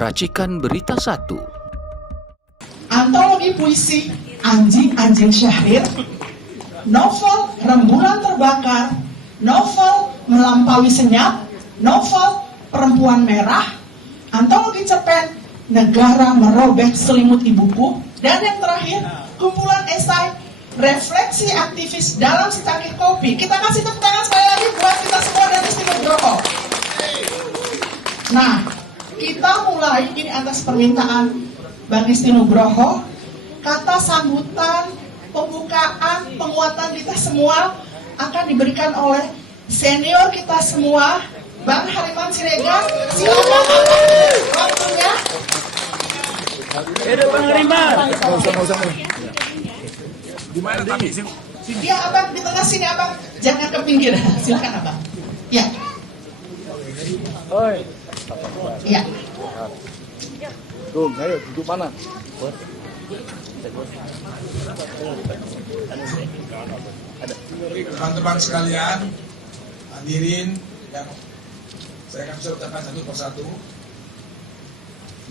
Racikan Berita 1. Antologi puisi Anjing-Anjing Syahrir, novel Rembulan Terbakar, novel Melampaui Senyap, novel Perempuan Merah, antologi cerpen Negara Merobek Selimut Ibuku, dan yang terakhir kumpulan esai Refleksi Aktivis Dalam Secangkir Kopi. Kita kasih tepuk tangan sekali lagi buat kita semua dan Isti Nugroho. Nah, kita mulai ini atas permintaan Bang Isti Nugroho, kata sambutan, pembukaan, penguatan kita semua akan diberikan oleh senior kita semua, Bang Hariman Siregar. Silakan waktunya. Bang Hariman. Di mana tapi? Ya abang di tengah sini abang, jangan ke pinggir. Silakan abang. Ya. Oi. Ya. Tuh, ayo duduk mana? Teman-teman sekalian, hadirin yang saya akan ucapkan satu persatu.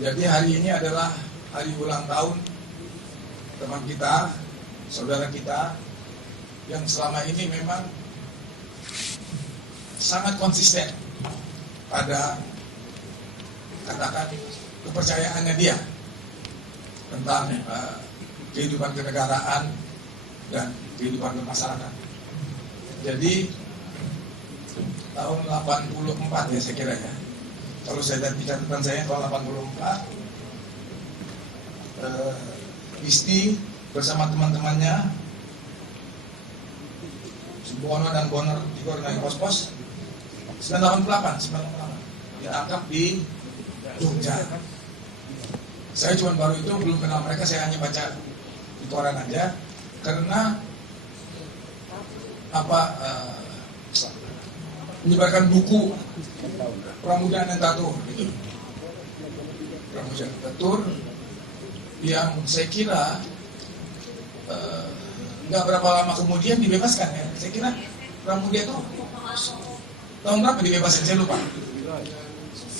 Jadi hari ini adalah hari ulang tahun teman kita, saudara kita, yang selama ini memang sangat konsisten pada katakan kepercayaannya dia tentang kehidupan kenegaraan dan kehidupan bermasyarakat. Jadi tahun 84 ya saya kira ya. Kalau saya lihat di catatan saya tahun 84, Isti bersama teman-temannya Bono dan Bonner di koordinasi pos-pos 98 ditangkap di Jogja. Saya cuma baru itu belum kenal mereka, saya hanya baca di koran aja karena menyebarkan buku Pramudia Anantatur gitu. Pramudia Anantatur yang saya kira nggak berapa lama kemudian dibebaskan ya. Saya kira Pramudia itu tahun berapa dibebaskan saya lupa.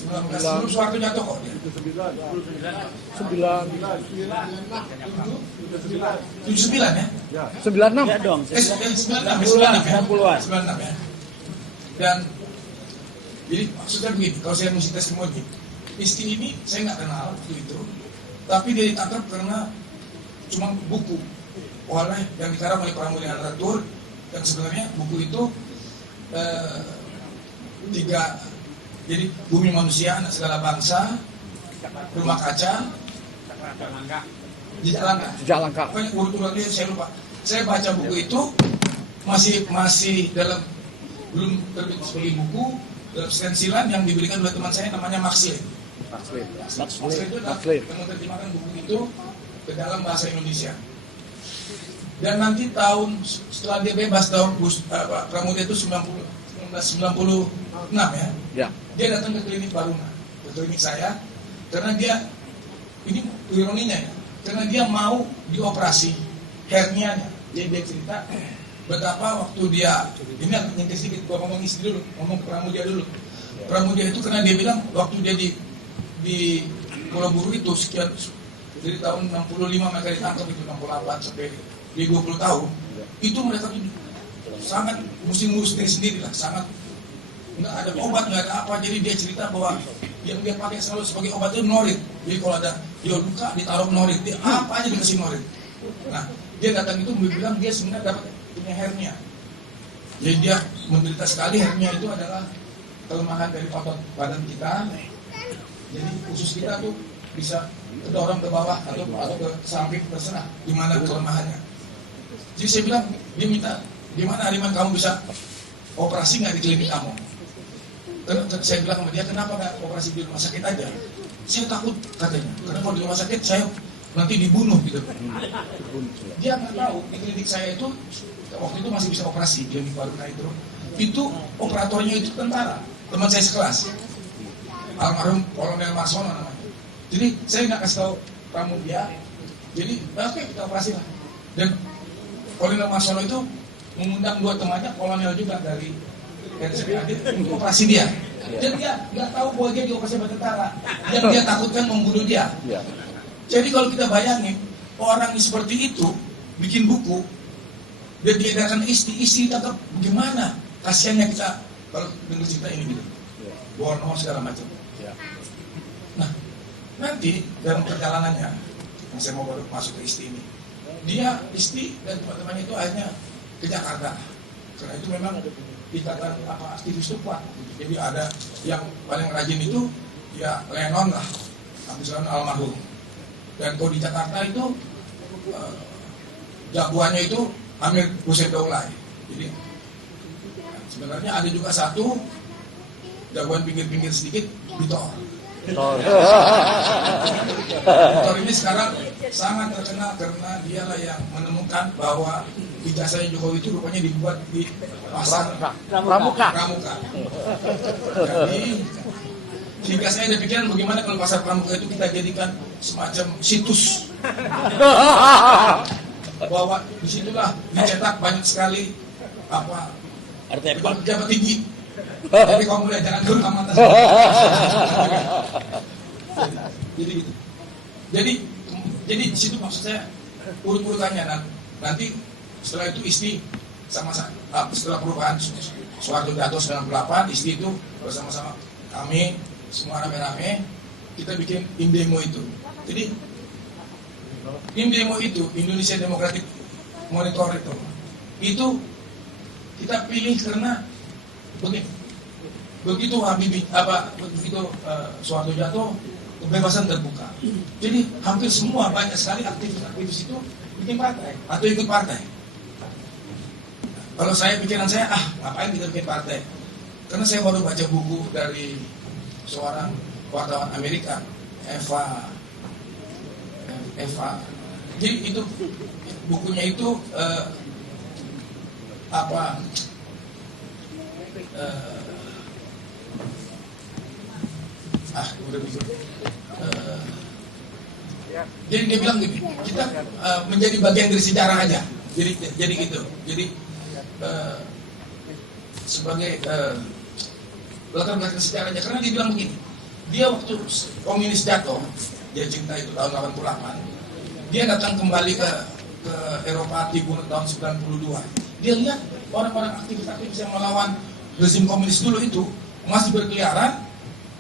19 sebelum Soeharto jatuh kok dia. 79 ya? Ya, 96. Ya dong. 96 ya. Dan jadi maksudnya begini, kalau saya mesti testimoni, Isti ini saya nggak kenal waktu itu, tapi dia ditangkap karena cuma buku oleh yang dikarang oleh Pramudia Anantatur, yang sebenarnya buku itu jadi Bumi Manusia, Anak Segala Bangsa, Rumah Kaca, Jejak Langkah. Pokoknya urut-urutnya saya lupa. Saya baca buku itu masih dalam belum terbit sebagai buku dalam stensilan yang diberikan oleh teman saya namanya Maxley. Maxley itu yang menerjemahkan buku itu ke dalam bahasa Indonesia. Dan nanti tahun setelah dia bebas tahun Pramudia itu 1996 ya. Dia datang ke klinik Baruna, ke klinik saya, karena dia ini ironinya ya, karena dia mau dioperasi hernianya. Jadi dia cerita betapa waktu dia ini agak nyengkir sedikit, gua ngomong istri dulu, ngomong Pramudia dulu. Pramudia itu karena dia bilang waktu dia di Pulau Buru itu sekian dari tahun 65 mereka ditangkap itu 68 sampai di 20 tahun itu mereka sangat mesti sendiri lah, sangat nggak ada obat, nggak ada apa. Jadi dia cerita bahwa yang dia pakai selalu sebagai obat itu norit. Jadi kalau ada dia luka ditaruh norit, dia apa aja dikasih norit. Nah dia datang itu bilang dia sebenarnya dapat punya hernia. Jadi dia menderita sekali. Hernia itu adalah kelemahan dari otot badan kita. Jadi usus kita tuh bisa kedorong ke bawah atau ke samping, terserah di mana kelemahannya. Jadi saya bilang, dia minta, di mana Hariman kamu bisa operasi nggak di klinik kamu? Saya bilang sama dia, kenapa nggak operasi di rumah sakit aja? Saya takut katanya, karena kalau di rumah sakit saya nanti dibunuh gitu. Dia nggak tahu di klinik saya itu waktu itu masih bisa operasi di klinik Baruna itu operatornya itu tentara, teman saya sekelas, almarhum Kolonel Marsono namanya. Jadi saya nggak kasih tahu Pramudia, jadi oke kita operasi lah. Dan Kolonel Marsono itu mengundang dua temannya kolonel juga dari RSPAD untuk operasi dia. Dan dia nggak tahu bahwa dia dioperasi sama tentara. Yang dia takutkan membunuh dia. Iya. Jadi kalau kita bayangin orang seperti itu bikin buku dan diedarkan istri tangkap, bagaimana kasihannya kita kalau dengar cerita ini gitu. Borno segala macam. Iya. Nah, nanti dalam perjalanannya, yang saya mau baru masuk ke istri ini, dia istri dan teman-temannya itu akhirnya ke Jakarta. Karena itu memang ikatan aktivis itu kuat. Jadi ada yang paling rajin itu ya Lennon lah, Abdus Lennon almarhum. Dan kalau di Jakarta itu jagoannya itu Amir Hussein Daulay. Jadi sebenarnya ada juga satu jagoan pinggir-pinggir sedikit, Bitor. Bitor ini sekarang sangat terkenal karena dialah yang menemukan bahwa ijazahnya Jokowi itu rupanya dibuat di pasar Pramuka. Jadi sehingga saya ada pikiran bagaimana kalau pasar Pramuka itu kita jadikan semacam situs bahwa disitulah dicetak banyak sekali pejabat tinggi. Jadi kamu mulai jangan dulu amatan. Jadi gitu. Jadi di situ maksud saya urut-urutannya nanti setelah itu istri setelah perubahan Soeharto jatuh 98, istri itu bersama-sama kami semua rame-rame kita bikin Indemo itu. Jadi Indemo itu Indonesia Democratic Monitor itu kita pilih karena begitu Soeharto jatuh, kebebasan terbuka. Jadi hampir semua banyak sekali aktivis itu bikin partai atau ikut partai. Kalau pikiran saya, ngapain kita bikin partai? Karena saya baru baca buku dari seorang wartawan Amerika, Eva. Jadi itu bukunya itu udah bikin. Jadi dia bilang gini, kita menjadi bagian dari sejarah aja. Jadi gitu. Jadi sebagai latar belakang sejarah aja. Karena dia bilang begini, dia waktu komunis jatuh, dia cinta itu tahun 88, dia datang kembali ke Eropa Timur tahun 92. Dia lihat orang-orang aktivis yang melawan rezim komunis dulu itu masih berkeliaran,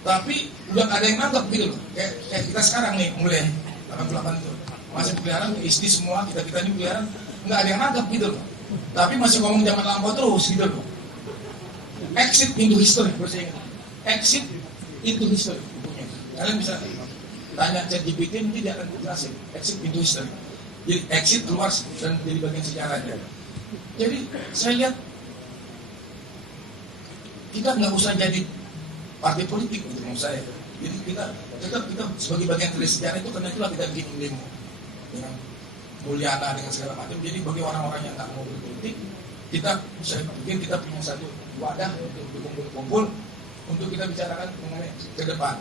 tapi udah gak ada yang nangkep gitu loh. Kayak kita sekarang nih mulai 88 itu masih berkeliaran, istri semua kita ini berkeliaran, nggak ada yang nangkep gitu loh. Tapi masih ngomong zaman lampau terus gitu loh. Exit into history, exit into history bukunya. Kalian bisa tanya ChatGPT, nanti dia akan jelasin exit into history. Jadi exit keluar dan jadi bagian sejarahnya. Jadi saya lihat kita nggak usah jadi partai politik gitu menurut saya. Jadi kita sebagai bagian dari sejarah itu, karena itulah kita bikin demo dengan Mulyana dengan segala macam. Jadi bagi orang-orang yang nggak mau berpolitik, saya pikir kita punya satu wadah untuk berkumpul untuk kita bicarakan mengenai ke depan.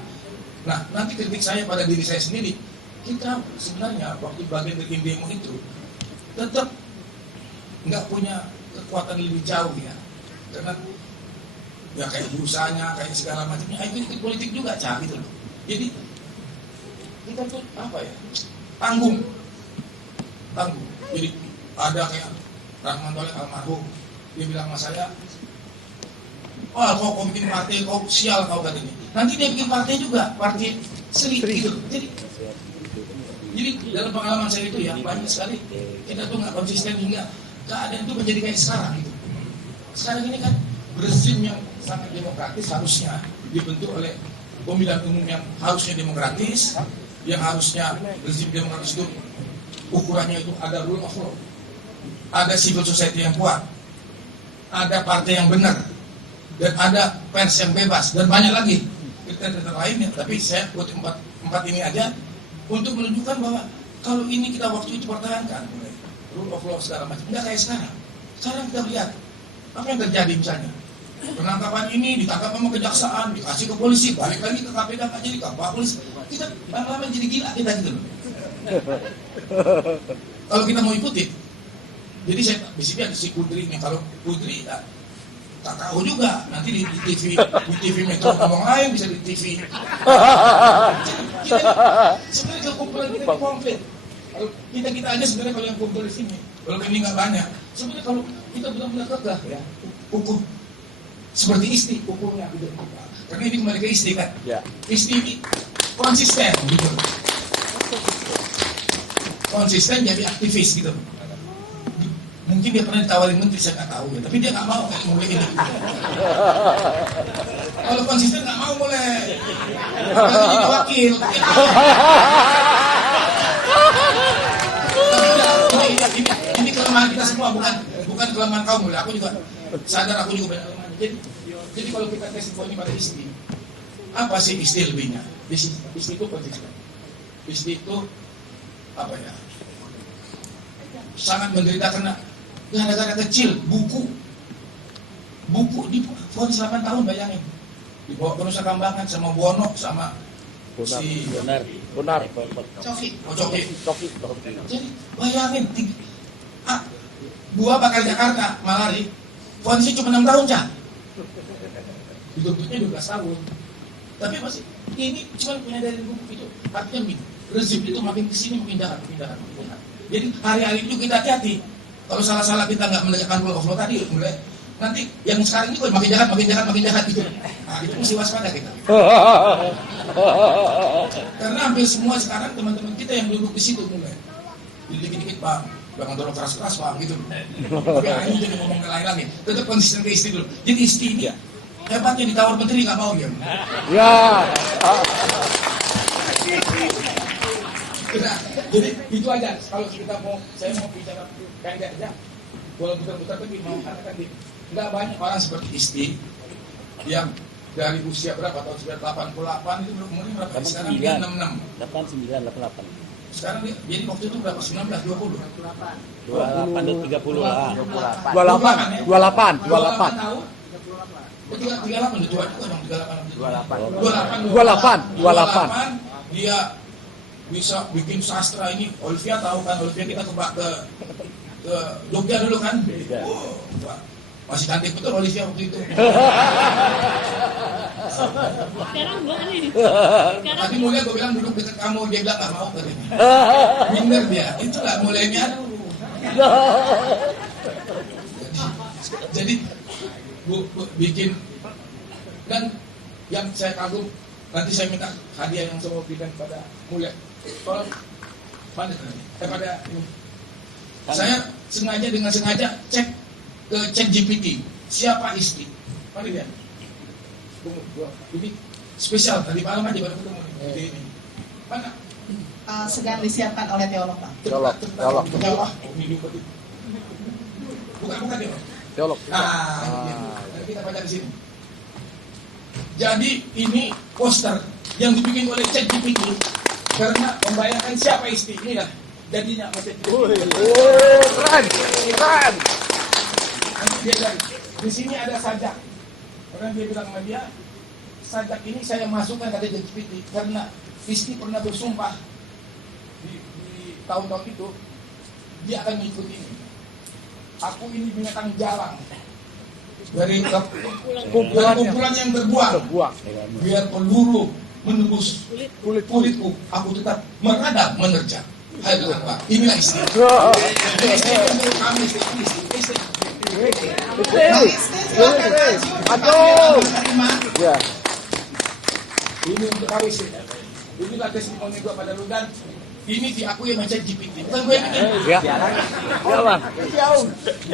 Nah, nanti kritik saya pada diri saya sendiri, kita sebenarnya waktu bagian dari demo itu tetap nggak punya kekuatan lebih jauh ya, karena ya kayak burusanya, kayak segala macamnya, itu politik juga gitu loh. Jadi kita tuh tanggung. Jadi ada kayak Rahman Tolek almarhum, dia bilang sama saya, kau bikin partai, kau sial kau katanya. Nanti dia bikin partai juga, partai Sri gitu. Jadi dalam pengalaman saya itu ya banyak sekali kita tuh nggak konsisten hingga keadaan itu menjadi kayak sekarang gitu. Sekarang ini kan rezim yang sangat demokratis harusnya dibentuk oleh pemilihan umum yang harusnya demokratis, yang harusnya rezim demokratis itu ukurannya itu ada rule of law, ada civil society yang kuat, ada partai yang benar, dan ada pers yang bebas, dan banyak lagi kriteria lainnya. Tapi saya buat empat ini aja untuk menunjukkan bahwa kalau ini kita waktu itu pertahankan rule of law segala macam, nggak kayak sekarang. Sekarang kita lihat apa yang terjadi misalnya. Penangkapan ini ditangkap sama kejaksaan, dikasih ke polisi, balik lagi ke KPK, nggak jadi ke polisi. Kita lama-lama jadi gila kita gitu loh. Kalau kita mau ikutin, jadi saya di sini ada si Kudri nih. Kalau Kudri Tak tahu juga, nanti di TV Metro ngomong lain, bisa di TV. Sebenarnya kalau kumpulan kita komplit. Kalau kita aja sebenarnya kalau yang kumpul di sini, kalau ini nggak banyak. Sebenarnya kalau kita benar-benar tegak ya, hukum seperti istri hukumnya gitu. Karena ini kembali ke istri kan. Ya. Istri ini konsisten gitu. Konsisten jadi aktivis gitu. Mungkin dia pernah ditawarin menteri, saya nggak tahu ya, tapi dia nggak mau kayak mulai ini. Kalau konsisten nggak mau mulai. Kalau jadi wakil. Ini kelemahan kita semua, bukan kelemahan kaum mulai. Aku juga sadar, aku juga banyak kelemahan. Jadi kalau kita tes ini pada istri, apa sih istri lebihnya? Istri itu konsisten. Istri itu apa ya? Sangat menderita karena gara-gara kecil buku di vonis 8 tahun, bayangin, dibawa ke Nusa Kambangan sama Bono sama si Benar. Coki. Coki. jadi bayangin gua bakal Jakarta Malari vonisnya cuma 6 tahun Cak, dituntutnya 12 tahun, tapi masih ini cuma punya dari buku itu. Artinya rezim itu makin kesini makin jahat. Jadi hari-hari itu kita hati-hati. Kalau salah-salah kita nggak menegakkan rule of law tadi, mulai nanti yang sekarang ini kok makin jahat gitu. Nah, itu mesti waspada kita. Karena hampir semua sekarang teman-teman kita yang duduk di situ mulai dikit-dikit bang, jangan dorong keras-keras bang gitu. Tapi ini jadi ngomong ke lain lagi. Tetap konsisten ke istri dulu. Jadi istri ini hebatnya ditawar menteri nggak mau dia. Ya. Nah, jadi itu aja. Kalau kita saya mau bicara kandidat aja. Kalau putar-putar tadi mau katakan nggak banyak orang seperti istri yang dari usia berapa tahun 88 itu umurnya berapa? Sekarang dia 66. 88. Sekarang dia, jadi waktu itu berapa? 19, 20? 28 dan 30 lah. 28 tahun. 38 udah tua juga dong, 28 dia bisa bikin sastra ini. Olivia tahu kan, Olivia kita ke Jogja dulu kan. Masih cantik betul Olivia waktu itu. Sekarang enggak nih. Tadi mulai gue bilang duduk dekat kamu, dia bilang nggak mau katanya. Minder dia, itulah mulainya. Jadi gue bikin, dan yang saya kagum, nanti saya minta hadiah yang saya mau berikan pada Mulya. Kalau pada saya dengan sengaja cek ke ChatGPT siapa istri. Mana dia? Ini spesial tadi malam aja baru ketemu ini. Mana? Sedang disiapkan oleh teolog Pak. Teolog. Bukan dia. Teolog. Nanti kita baca di sini. Jadi ini poster yang dibikin oleh ChatGPT karena membayangkan siapa istri. Ini lah jadinya macam itu. Keren. Nanti dia dari di sini ada sajak. Orang dia bilang sama dia, sajak ini saya masukkan kata ChatGPT karena istri pernah bersumpah di tahun-tahun itu dia akan mengikuti ini. Aku ini binatang jalang dari kumpulan yang berbuang. Biar peluru menembus kulitku, aku tetap meradang menerjang. Hai apa? Inilah istri. Istri menurut kami istri. Aduh. Ya. Ini untuk kami istri. Inilah testimoni gua pada lu, dan ini diakui sama ChatGPT. Bukan gue yang bikin. Ya. Ya, Bang. Jauh.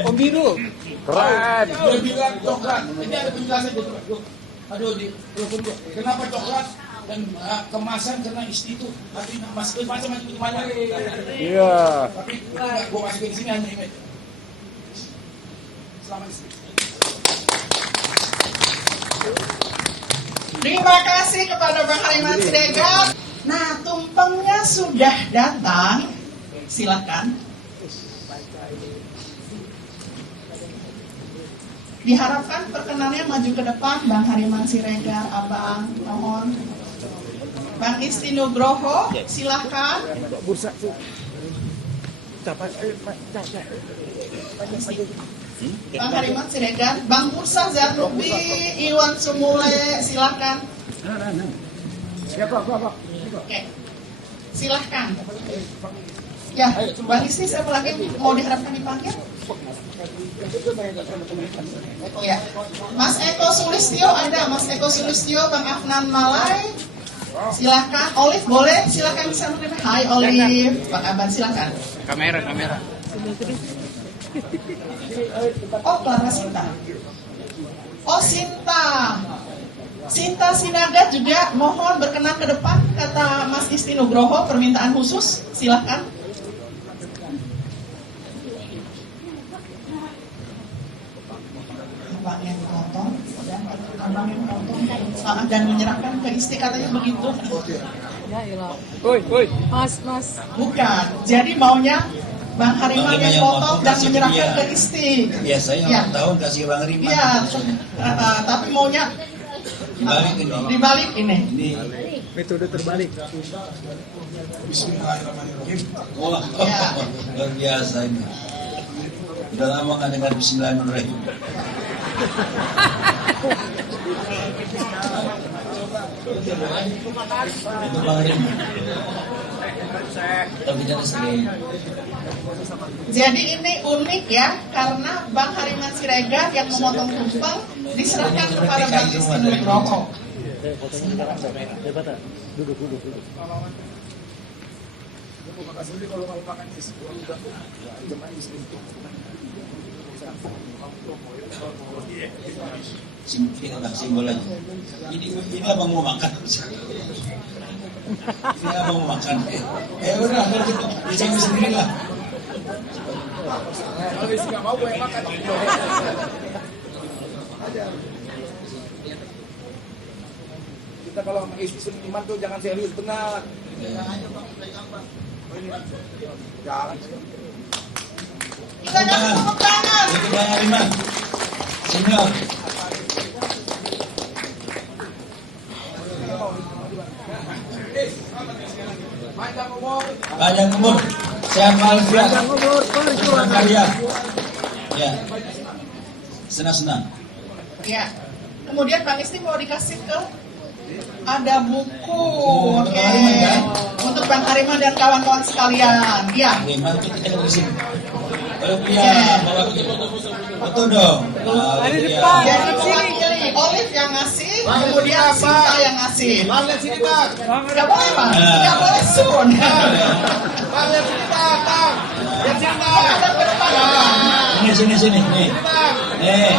Om Biru. Keren. Dia bilang coklat. Ini ada penjelasan gitu. Aduh, di telepon gua. Kenapa coklat dan kemasan? Karena istri itu artinya macam-macam itu banyak. Iya. Tapi enggak, gua masukin di sini hanya ini. Selamat istri. Terima kasih kepada Bang Hariman Siregar. Nah, tumpengnya sudah datang. Silakan. Diharapkan perkenannya maju ke depan, Bang Hariman Siregar, Abang, mohon. Bang Isti Nugroho, silahkan. Bursa tuh. Bang Hariman Siregar, Bang Pursa Zarnubi, Iwan Sumule, silahkan. Oke, silahkan. Ya, Bang Isti, siapa lagi mau diharapkan dipanggil? Ya, Mas Eko Sulistyo ada, Mas Eko Sulistyo, Bang Afnan Malai, silahkan. Olive boleh, silahkan bisa menerima. Hai Olive, Pak Aban silahkan. Kamera. Oh, Clara Sinta. Oh, Sinta Sinaga juga mohon berkenan ke depan, kata Mas Isti Nugroho, permintaan khusus, silahkan. Abang yang potong dan menyerahkan ke Isti, katanya begitu. Woi. Mas. Bukan, jadi maunya Bang Hariman yang potong dan menyerahkan ke Isti. Ya, saya Ya. tahun kasih Bang Hariman. Iya, tapi maunya dibalik ini. Ini Metode terbalik. Bismillahirrahmanirrahim. wah, Ya. luar biasa ini. Udah lama nggak dengar Bismillahirrahmanirrahim. Itu Bang Hariman. Tapi jangan sering. Jadi ini unik ya, karena Bang Hariman Siregar yang memotong tumpeng diserahkan kepada Bang Isti Nugroho. Duduk. Simbol aja. Ini abang mau makan. Ini abang mau makan. Udah, kalau gitu, bisa sendiri lah. Kalau isi nggak mau gue yang makan. Kita kalau sama isi seniman tuh jangan serius benar. Jangan. Kita kasih tepuk tangan. Itu Bang Hariman. Senior. Panjang umur. Sehat walafiat. Berkarya. Ya. Senang-senang. Ya. Kemudian Bang Isti mau dikasih ke ada buku, oke, untuk Bang Hariman dan kawan-kawan sekalian. Ya. Oke, mari kita ke sini. Ya, bawa betul dong. Ada Ya. depan. Jadi mewakili Olive yang ngasih, kemudian Sinta yang ngasih. Bang, lihat sini bang. Gak boleh Bang, gak boleh sun. Bang, lihat sini bang. Lihat sini bang. Ada ke depan Bang. Sini. Nih. Nih.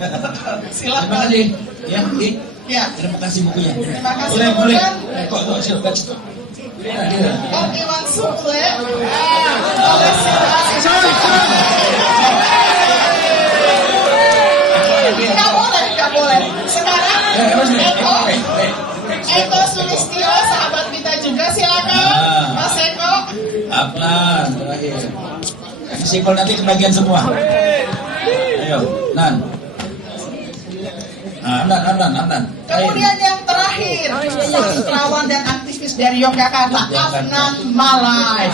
Terima Silakan. kasih. Ya, Ki. Ya. Terima kasih bukunya. Terima kasih. Boleh. Kemudian Kok silakan. Om Iwan Sumule, oleh Sinta. Gak boleh. Sekarang Eko Sulistyo, sahabat kita juga, silakan Mas Eko. Aplan terakhir. Simbol nanti kebagian semua. Ayo, Nan. Nan. Kemudian yang terakhir, sastrawan dan aktivis dari Yogyakarta, Afnan Malai.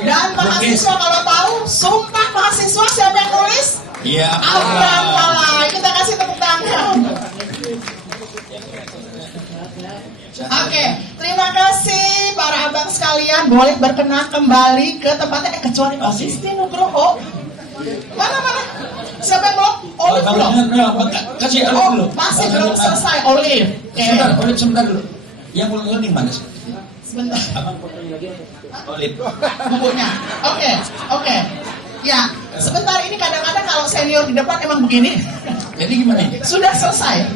Dan mahasiswa kalau tahu, sumpah mahasiswa siapa yang nulis? Iya. Afnan Malai. Kita kasih tepuk tangan. Oke, terima kasih para abang sekalian. Boleh berkenan kembali ke tempatnya, kecuali Mas Isti Nugroho. Mana? Siapa yang belum? Olive belum? Kasih Olive Oh, dulu. masih belum selesai Olive. Oke, Sebentar dulu. Yang learning mana sih? sebentar. Abang potong lagi. Olive. Bukunya. Oke. Ya, sebentar, ini kadang-kadang kalau senior di depan emang begini. Jadi gimana? Sudah selesai.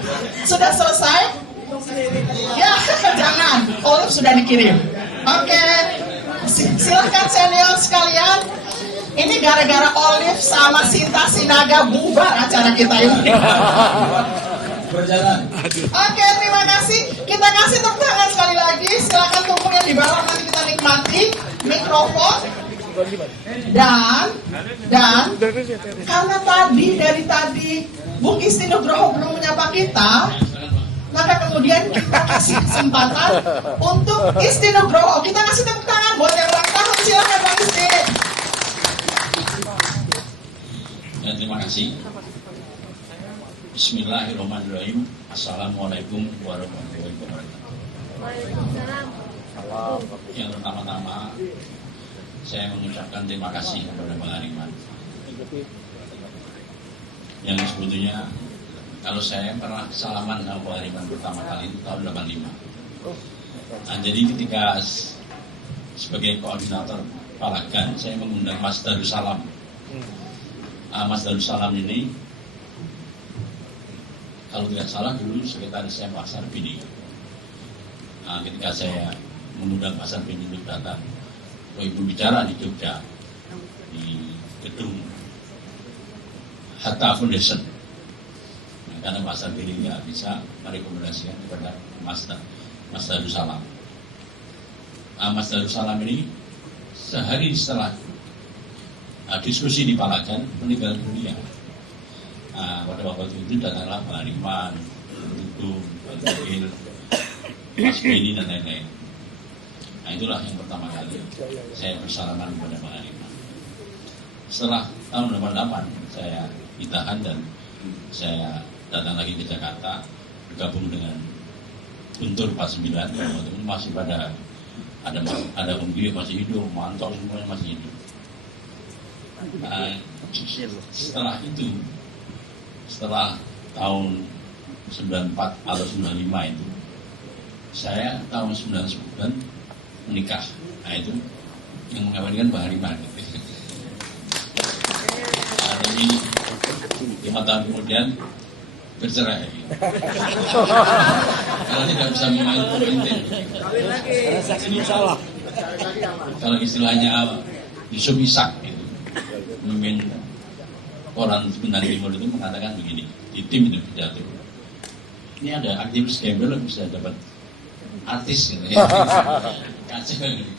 Ya, jangan. Olive sudah dikirim. Oke. Silahkan senior sekalian. Ini gara-gara Olive sama Sinta Sinaga bubar acara kita ini. Berjalan. Oke, terima kasih. Kita kasih tepuk tangan sekali lagi. Silakan tumpeng yang di bawah, nanti kita nikmati mikrofon. Dan karena dari tadi Bung Isti Nugroho belum menyapa kita, maka kemudian kita kasih kesempatan untuk Isti Nugroho. Kita kasih tepuk tangan buat yang ulang tahun. Silakan Bang Isti. terima kasih. Bismillahirrahmanirrahim. Assalamualaikum warahmatullahi wabarakatuh. Yang pertama-tama saya mengucapkan terima kasih kepada Bang Hariman. Yang sebetulnya kalau saya pernah salaman sama Bang Hariman pertama kali itu tahun 85. Nah, jadi ketika sebagai koordinator Palagan, saya mengundang Mas Darussalam. Mas Darussalam ini kalau tidak salah dulu sekretaris saya Pak Sarbini. Nah, ketika saya mengundang Pak Sarbini untuk datang ibu bicara di Jogja di gedung Hatta Foundation. Nah, karena Pak Sarbini nggak bisa merekomendasikan kepada Mas Darussalam. Mas Darussalam ini sehari setelah diskusi di Palagan meninggal dunia. Pada waktu itu datanglah Pak Hariman, Dudung, Pak Jogil, Mas Beni dan lain-lain. Nah, itulah yang pertama kali saya bersalaman kepada Pak Hariman. Setelah tahun 88 saya ditahan dan saya datang lagi ke Jakarta bergabung dengan Guntur 49. Waktu itu masih ada Om Gio masih hidup, Mantok semuanya masih hidup. Setelah itu, setelah tahun 94 atau 95 itu, saya tahun 99 menikah. Nah, itu yang mengawalkan Bang Hariman. Tapi 5 tahun kemudian bercerai. Karena tidak bisa memain pemimpin. Kalau istilahnya Yusuf Ishak itu, pemimpin orang Bintang Timur itu mengatakan begini, di tim itu pidato. Ini ada aktivis gembel bisa dapat artis gitu ya. Kacau gitu.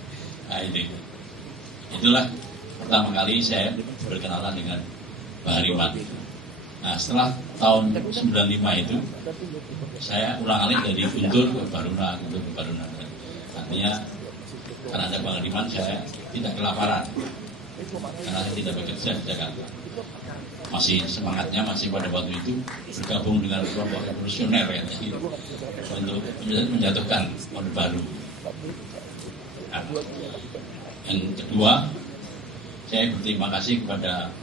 Nah, itulah pertama kali saya berkenalan dengan Bang Hariman. Nah, setelah tahun 95 itu saya ulang-alik dari Guntur ke Baruna. Artinya karena ada Bang Hariman saya tidak kelaparan karena saya tidak bekerja di Jakarta. Masih semangatnya masih pada waktu itu bergabung dengan kelompok revolusioner ya, untuk menjatuhkan Orde Baru. Nah, yang kedua, saya berterima kasih kepada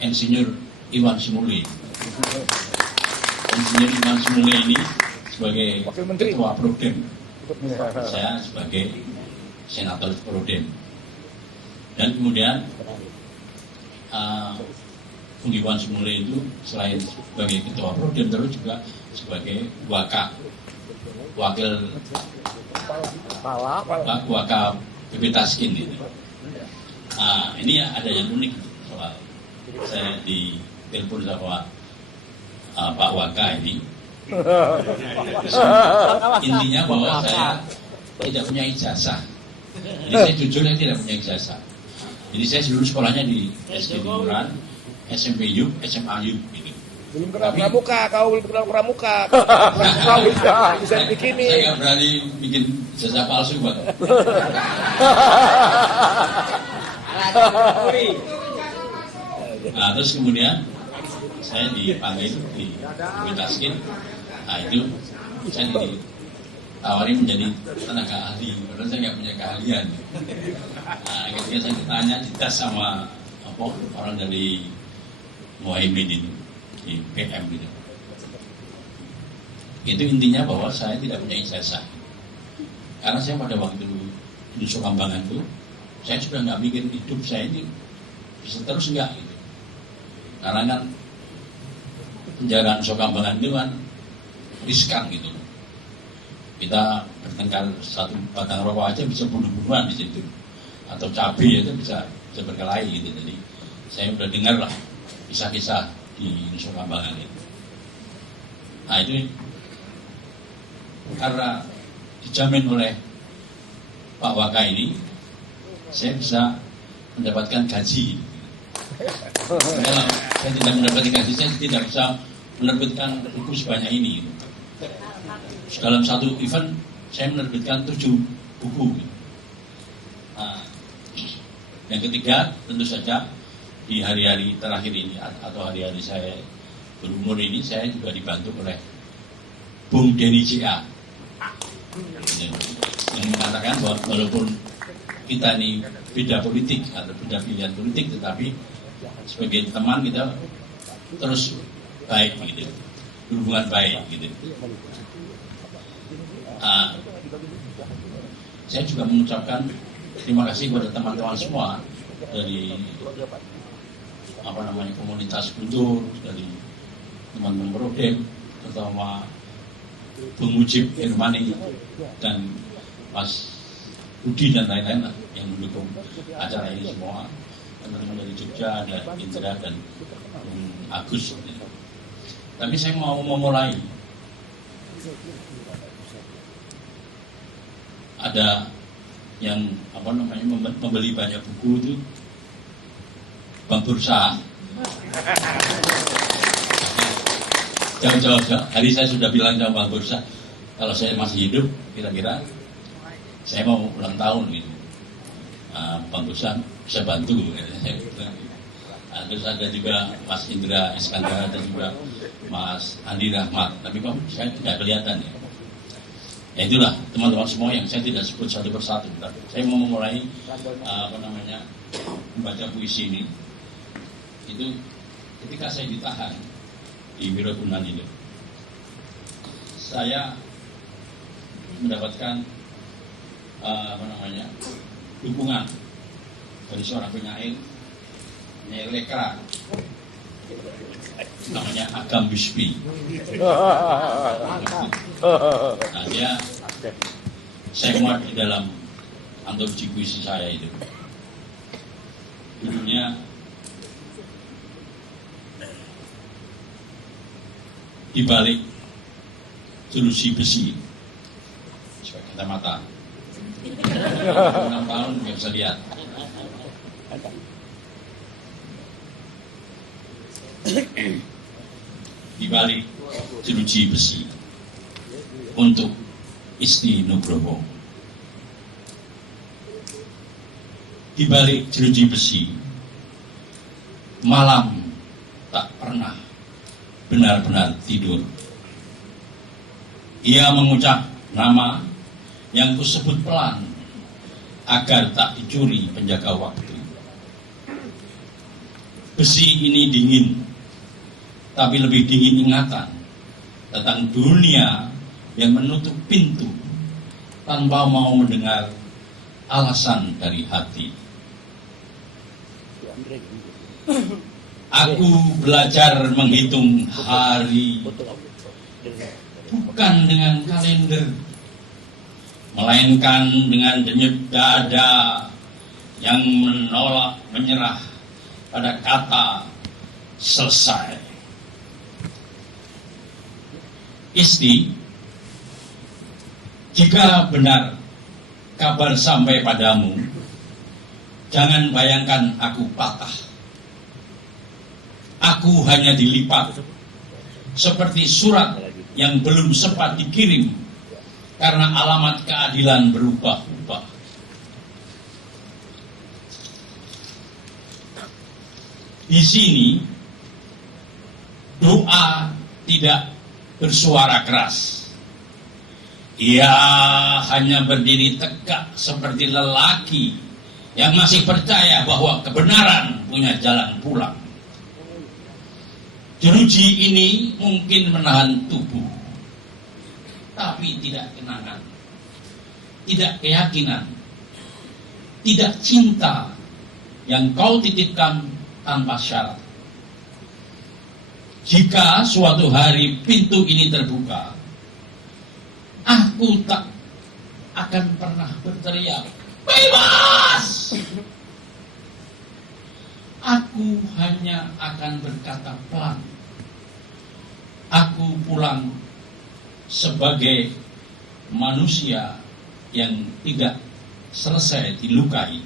Insinyur Iwan Smuley. Insinyur Iwan Smuley ini sebagai ketua Prodem, saya sebagai senator Prodem, dan kemudian Bung Iwan Smuley itu selain sebagai ketua Prodem terus juga sebagai wakil BP Taskin itu. Nah, ini ada yang unik soal saya ditelepon sama Pak Waka ini. Intinya bahwa saya tidak punya ijazah. Jadi saya jujur saya tidak punya ijazah. Jadi saya dulu sekolahnya di SD Limuran, SMP YUP, SMA YUP gitu. Belum kenal pramuka, kau belum kenal pramuka. Kau bisa bikin ini. Saya nggak berani bikin ijazah palsu, Pak. Nah, terus kemudian saya dipanggil di Taskin. Nah, itu saya ditawari menjadi tenaga ahli, padahal saya nggak punya keahlian. Nah, ketika saya ditanya dites sama orang dari Muhaimin itu di PM gitu. Itu intinya bahwa saya tidak punya ijazah. Karena saya pada waktu Nusa Kambangan itu, saya sudah nggak mikir hidup saya ini bisa terus enggak gitu. Karena kan penjara Nusa Kambangan itu kan riskan gitu. Kita bertengkar satu batang rokok aja bisa bunuh-bunuhan di situ, atau cabai aja bisa berkelahi gitu. Jadi saya udah dengar lah kisah-kisah di Nusa Kambangan itu. Nah, itu karena dijamin oleh Pak Waka ini, saya bisa mendapatkan gaji. Kalau saya tidak mendapatkan gaji, saya tidak bisa menerbitkan buku sebanyak ini. Dalam satu event, saya menerbitkan 7 buku. Nah, yang ketiga, tentu saja di hari-hari terakhir ini atau hari-hari saya berumur ini, saya juga dibantu oleh Bung Denny J.A. yang mengatakan bahwa walaupun kita ini beda politik atau beda pilihan politik, tetapi sebagai teman kita terus baik gitu, berhubungan baik gitu. Saya juga mengucapkan terima kasih kepada teman-teman semua dari komunitas Guntur, dari teman-teman Prodem, terutama Bung Mujib Irmani dan Mas Budi dan lain-lain yang mendukung acara ini semua. Teman-teman dari Jogja, ada Indra dan Bung Agus. Tapi saya mau memulai. Ada yang membeli banyak buku itu Bang Bursa. Jauh-jauh hari saya sudah bilang sama Bang Bursa, kalau saya masih hidup kira-kira saya mau ulang tahun gitu. Bang Bursa bisa bantu. Terus ada juga Mas Indra Iskandar dan juga Mas Andi Rahmat. Tapi kok saya tidak kelihatan ya. Ya itulah teman-teman semua yang saya tidak sebut satu persatu. Saya mau memulai membaca puisi ini. Itu ketika saya ditahan di Wirogunan itu, saya mendapatkan dukungan dari seorang penyair lekra namanya Agam Bispi. Nah, saya muat di dalam antologi puisi saya itu. Judulnya Di Balik Jeruji Besi. Sebagai kacamata 6 tahun nggak bisa lihat. Di balik jeruji besi untuk Isti Nugroho. Di balik jeruji besi, malam tak pernah benar-benar tidur. Ia mengucap nama yang kusebut pelan agar tak dicuri penjaga waktu. Besi ini dingin, tapi lebih dingin ingatan tentang dunia yang menutup pintu tanpa mau mendengar alasan dari hati. Aku belajar menghitung hari bukan dengan kalender, melainkan dengan denyut dada yang menolak menyerah pada kata selesai. Isti, jika benar kabar sampai padamu, jangan bayangkan aku patah. Aku hanya dilipat seperti surat yang belum sempat dikirim karena alamat keadilan berubah-ubah. Di sini doa tidak bersuara keras. Ia hanya berdiri tegak seperti lelaki yang masih percaya bahwa kebenaran punya jalan pulang. Jeruji ini mungkin menahan tubuh, tapi tidak kenangan, tidak keyakinan, tidak cinta yang kau titipkan tanpa syarat. Jika suatu hari pintu ini terbuka, aku tak akan pernah berteriak, "Bebas!" Aku hanya akan berkata pelan, aku pulang sebagai manusia yang tidak selesai dilukai,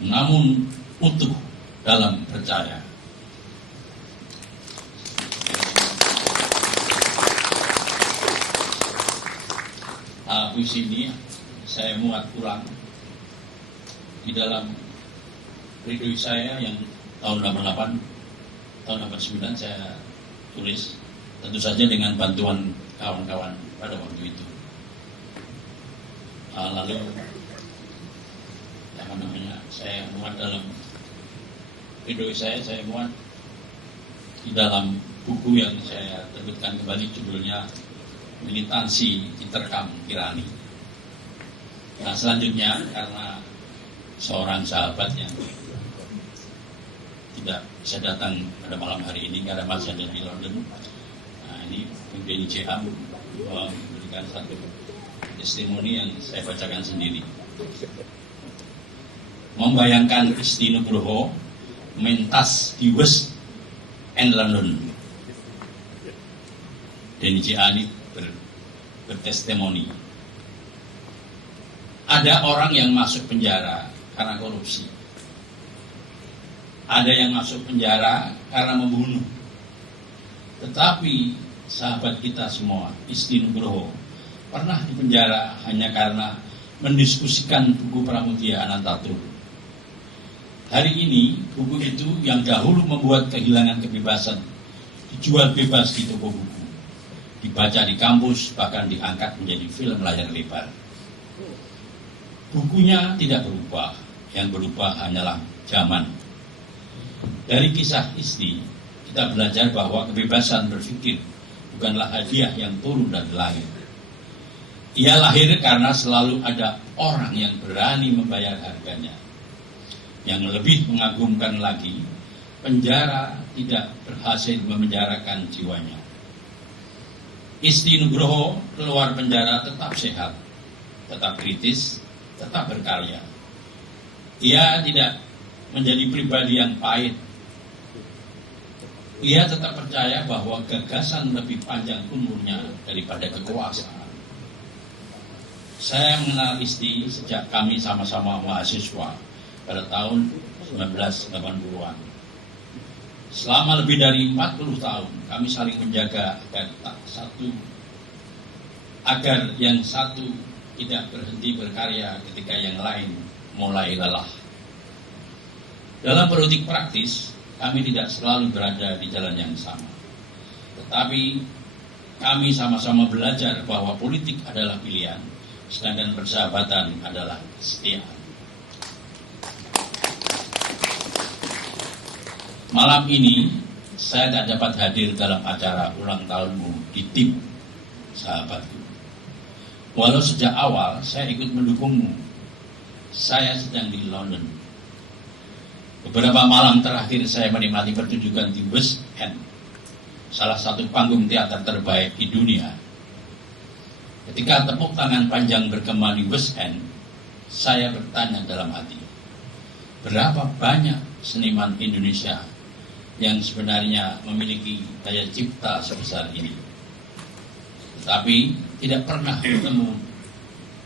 namun utuh dalam percaya. Puisi ini saya muat ulang di dalam pledoi saya yang tahun 88, tahun 89 saya tulis, tentu saja dengan bantuan kawan-kawan pada waktu itu. Lalu apa namanya, saya muat dalam pledoi saya muat di dalam buku yang saya terbitkan kembali, judulnya Militansi Diterkam Tirani. Nah, selanjutnya karena seorang sahabat yang tidak bisa datang pada malam hari ini karena masih ada di London, nah ini Denny CA memberikan satu testimoni yang saya bacakan sendiri. Membayangkan Isti Nugroho mentas di West End London. Denny CA ini bertestimoni. Ada orang yang masuk penjara karena korupsi. Ada yang masuk penjara karena membunuh. Tetapi sahabat kita semua, Isti Nugroho, pernah dipenjara hanya karena mendiskusikan buku Pramudia Anantatur. Hari ini buku itu yang dahulu membuat kehilangan kebebasan dijual bebas di toko buku, dibaca di kampus, bahkan diangkat menjadi film layar lebar. Bukunya tidak berubah, yang berubah hanyalah zaman. Dari kisah Isti, kita belajar bahwa kebebasan berpikir bukanlah hadiah yang turun dari langit. Ia lahir karena selalu ada orang yang berani membayar harganya. Yang lebih mengagumkan lagi, penjara tidak berhasil memenjarakan jiwanya. Isti Nugroho keluar penjara tetap sehat, tetap kritis, tetap berkarya. Ia tidak menjadi pribadi yang pahit. Ia tetap percaya bahwa gagasan lebih panjang umurnya daripada kekuasaan. Saya mengenal Isti sejak kami sama-sama mahasiswa pada tahun 1980-an. Selama lebih dari 40 tahun kami saling menjaga agar yang satu tidak berhenti berkarya ketika yang lain mulai lelah. Dalam politik praktis, kami tidak selalu berada di jalan yang sama. Tetapi kami sama-sama belajar bahwa politik adalah pilihan, sedangkan persahabatan adalah kesetiaan. Malam ini saya tak dapat hadir dalam acara ulang tahunmu di tim sahabatku. Walau sejak awal saya ikut mendukungmu. Saya sedang di London. Beberapa malam terakhir saya menikmati pertunjukan di West End, salah satu panggung teater terbaik di dunia. Ketika tepuk tangan panjang bergema di West End, saya bertanya dalam hati, berapa banyak seniman Indonesia yang sebenarnya memiliki daya cipta sebesar ini, tetapi tidak pernah bertemu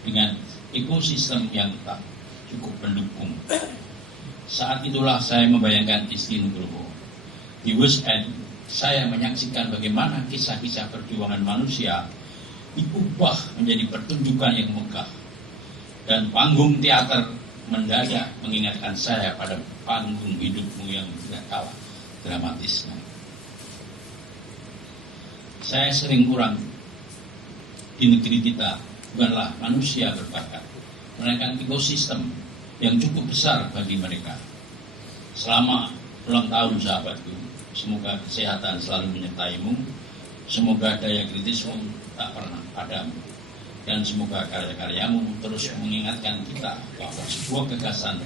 dengan ekosistem yang tak cukup mendukung. Saat itulah saya membayangkan Isti Nugroho. Di West End, saya menyaksikan bagaimana kisah-kisah perjuangan manusia diubah menjadi pertunjukan yang megah. Dan panggung teater mendadak mengingatkan saya pada panggung hidupmu yang tidak kalah dramatisnya. Saya sering kurang di negeri kita bukanlah manusia berbakat, melainkan ekosistem yang cukup besar bagi mereka. Selama ulang tahun sahabatku, semoga kesehatan selalu menyertaimu, semoga daya kritismu tak pernah padam, dan semoga karya-karyamu terus mengingatkan kita bahwa sebuah gagasan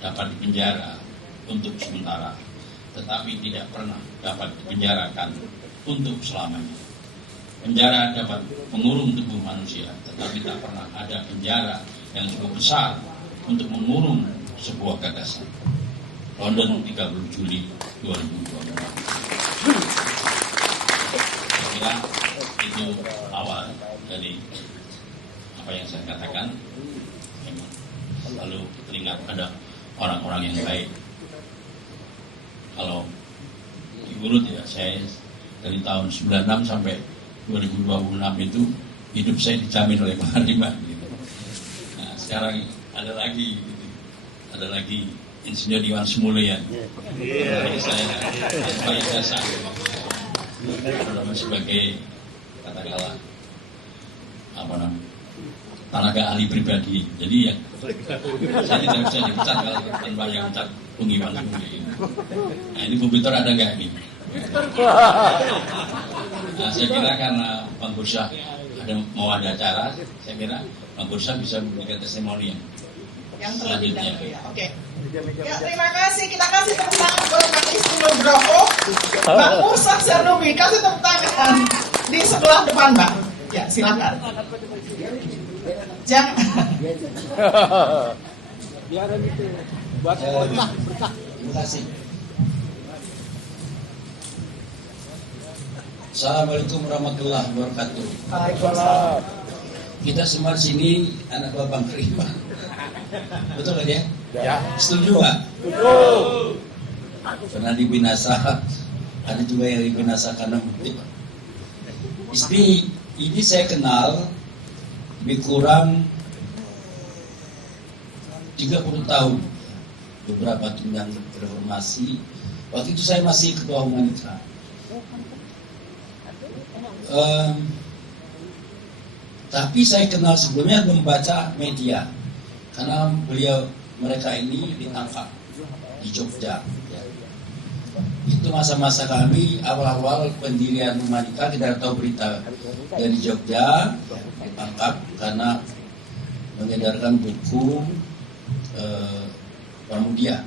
dapat dipenjara untuk sementara, tetapi tidak pernah dapat dipenjarakan untuk selamanya. Penjara dapat mengurung tubuh manusia, tetapi tak pernah ada penjara yang cukup besar untuk mengurung sebuah gagasan. London 30 Juli 2020. Saya kira itu awal dari apa yang saya katakan. Memang selalu teringat ada orang-orang yang baik. Kalau diurut ya, saya dari tahun 96 sampai 2026 itu hidup saya dijamin oleh penerima gitu. Nah sekarang ada lagi Insinyur Iwan Sumulya. Jadi saya sebagai jasa sebagai katakanlah apa namanya tenaga ahli pribadi. Jadi ya saya tidak bisa dipecat kalau tanpa yang pecat Bung Iwan Sumulya. Nah ini komputer ada nggak ini? Nah, saya kira karena Bang Bursa mau ada acara, saya kira Bang Bursa bisa memberikan testimoni yang terlebih dahulu ya. Oke. Ya, terima kasih. Kita kasih tepuk tangan buat Pak Isnu Nugroho. Bang Bursa Sernubi, kasih tepuk tangan di sebelah depan, Bang. Ya, silakan. Jangan. Biaran itu buat berkah. Terima kasih. Assalamualaikum warahmatullahi wabarakatuh. Waalaikumsalam. Kita semua di sini anak Babang Rima. Betul kan ya? Ya. Setuju nggak? Betul. Pernah dibinasa, ada juga yang dibinasa karena motif. Ini saya kenal lebih kurang 30 tahun. Beberapa tunjang reformasi. Waktu itu saya masih ketua Humanika. Tapi saya kenal sebelumnya membaca media karena mereka ini ditangkap di Jogja ya. Itu masa-masa kami awal-awal pendirian Humanika, kita tahu berita dari Jogja ya, ditangkap karena mengedarkan buku Pramudia,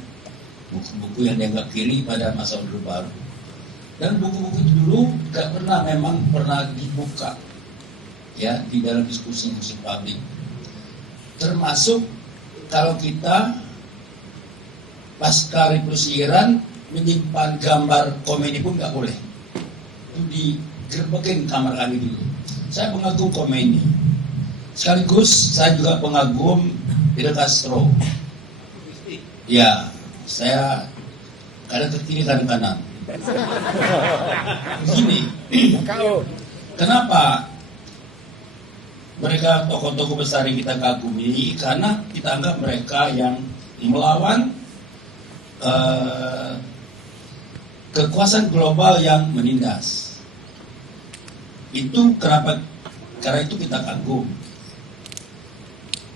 buku-buku yang dianggap kiri pada masa Orde Baru. Dan buku-buku itu dulu memang pernah dibuka ya di dalam diskusi publik. Termasuk kalau kita pasca revolusi Iran menyimpan gambar Khomeini pun nggak boleh. Itu digerbekin kamar kami dulu. Saya pengagum Khomeini. Sekaligus saya juga pengagum Fidel Castro. Ya, saya kadang ke kiri kadang kanan. Begini, kenapa mereka tokoh-tokoh besar yang kita kagumi? Karena kita anggap mereka yang melawan kekuasaan global yang menindas. Itu kenapa? Karena itu kita kagum.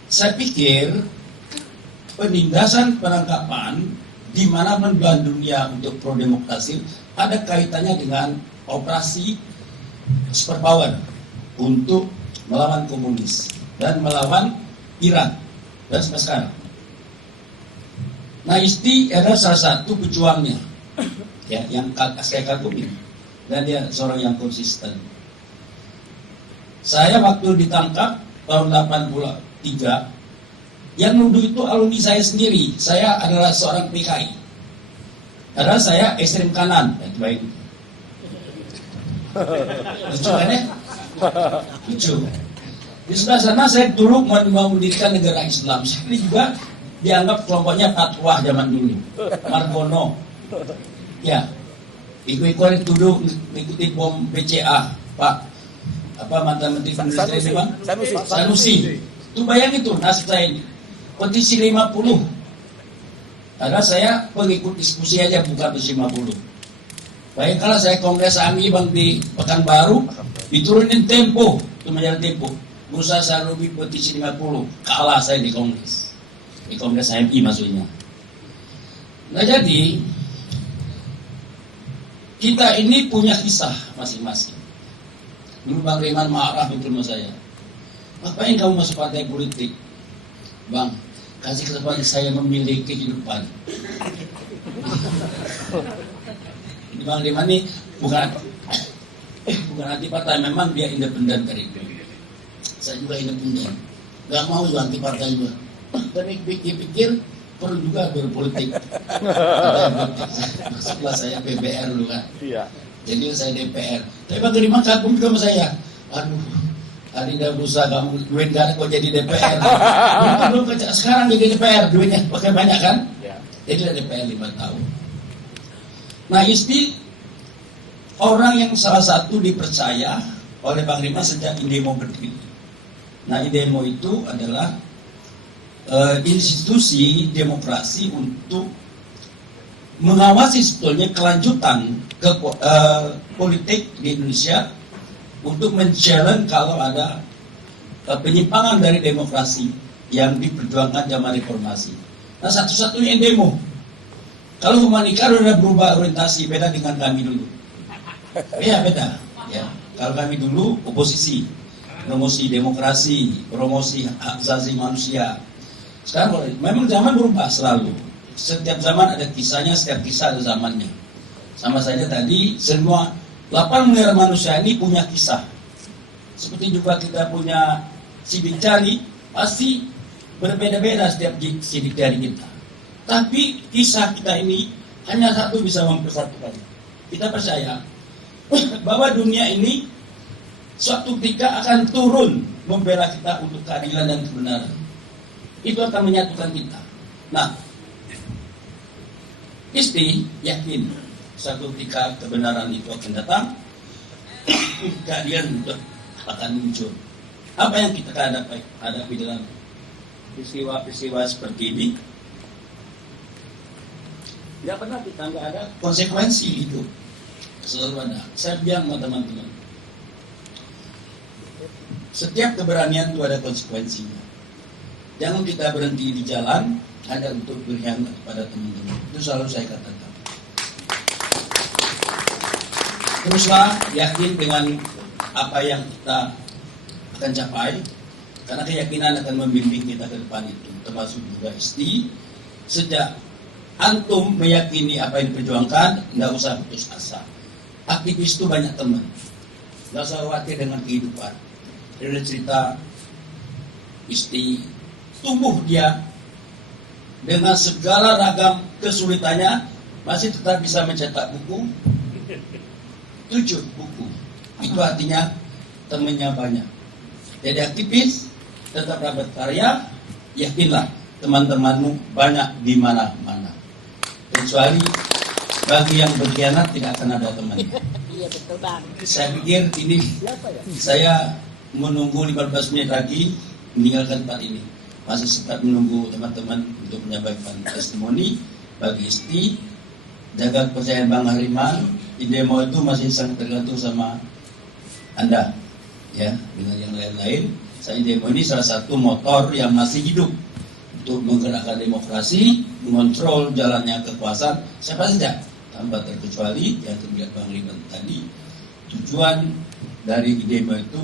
Saya pikir penindasan, penangkapan di mana belahan dunia untuk pro demokrasi ada kaitannya dengan operasi superpower untuk melawan komunis dan melawan Iran dan sampai sekarang. Nah, Isti adalah salah satu pejuangnya ya, yang saya kagumi, dan dia seorang yang konsisten. Saya waktu ditangkap tahun 83, yang nuduh itu alumni saya sendiri. Saya adalah seorang PKI. Adalah saya ekstrem kanan. Baik. Lucu kan ya? Lucu. Di sebelah sana saya dulu mau mendirikan negara Islam. Saya juga dianggap kelompoknya fatwa zaman dulu. Margono. Ya. Ikut-ikut dituduh mengikuti bom BCA. Pak. Mantan Menteri Perindustrian Bang? Sanusi. Itu bayangin tuh nasib saya ini. Petisi 50. Karena saya pengikut diskusi aja, bukan petisi 50. Bayangkanlah saya kongres AMI Bang di Pekanbaru, diturunin Tempo, itu majalah Tempo. Bursa Sarubi petisi 50, kalah saya di kongres. Di kongres AMI maksudnya. Nah jadi, kita ini punya kisah masing-masing. Dulu Bang Riman marah betul sama saya. Ngapain kamu masuk partai politik? Bang, kasih kesempatan saya memilih kehidupan. Ini Bang Riman ini bukan anti partai, memang dia independen dari itu. Saya juga independen, gak mau juga anti partai juga. Tapi pikir-pikir perlu juga berpolitik. Setelah saya PBR dulu kan. Jadi saya DPR. Tapi Bang Riman kagum juga sama saya. Aduh, tadi udah berusaha kamu duit gak ada kok jadi DPR. Belum kerja sekarang jadi DPR, duitnya pakai banyak kan? Ya. Jadi ada DPR 5 tahun. Nah, Isti orang yang salah satu dipercaya oleh Bang Rima sejak Indemo berdiri. Nah, Indemo itu adalah institusi demokrasi untuk mengawasi sebetulnya kelanjutan politik di Indonesia, untuk men-challenge kalau ada penyimpangan dari demokrasi yang diperjuangkan zaman reformasi. Nah, satu-satunya yang demo. Kalau Humanikar sudah berubah orientasi, beda dengan kami dulu. Iya, beda. Ya. Kalau kami dulu oposisi, promosi demokrasi, promosi hak asasi manusia. Sekarang memang zaman berubah selalu. Setiap zaman ada kisahnya, setiap kisah ada zamannya. Sama saja tadi, semua 8 miliar manusia ini punya kisah. Seperti juga kita punya sidik jari, pasti berbeda-beda setiap sidik jari kita. Tapi kisah kita ini hanya satu bisa mempersatukan. Kita percaya bahwa dunia ini suatu ketika akan turun membela kita untuk keadilan dan kebenaran. Itu akan menyatukan kita. Nah, Isti yakin suatu ketika kebenaran itu akan datang, keadilan itu akan muncul. Apa yang kita hadapi dalam peristiwa-peristiwa seperti ini? Tidak pernah kita nggak ada konsekuensi itu. Selalu ada. Saya bilang sama teman-teman, setiap keberanian itu ada konsekuensinya. Jangan kita berhenti di jalan hanya untuk berkhianat kepada teman-teman. Itu selalu saya katakan. Teruslah yakin dengan apa yang kita akan capai, karena keyakinan akan membimbing kita ke depan itu, termasuk juga Isti. Sejak antum meyakini apa yang diperjuangkan, tidak usah putus asa. Aktivis itu banyak teman, tidak usah khawatir dengan kehidupan. Dari cerita Isti, tumbuh dia dengan segala ragam kesulitannya, masih tetap bisa mencetak buku, 7 buku. Itu artinya temannya banyak. Jadi aktivis, tetap berkarya, yakinlah teman-temanmu banyak di mana-mana. Kecuali bagi yang berkhianat tidak akan ada temannya. Iya betul bang. Saya pikir ini, saya menunggu 15 menit lagi meninggalkan tempat ini. Masih sempat menunggu teman-teman untuk menyampaikan testimoni bagi Isti. Jaga kepercayaan Bang Hariman, demo itu masih sangat tergantung sama Anda, ya, dengan yang lain-lain. Saya demo ini salah satu motor yang masih hidup untuk menggerakkan demokrasi, mengontrol jalannya kekuasaan. Siapa saja, tanpa terkecuali yang terlihat Bang Hariman tadi. Tujuan dari demo itu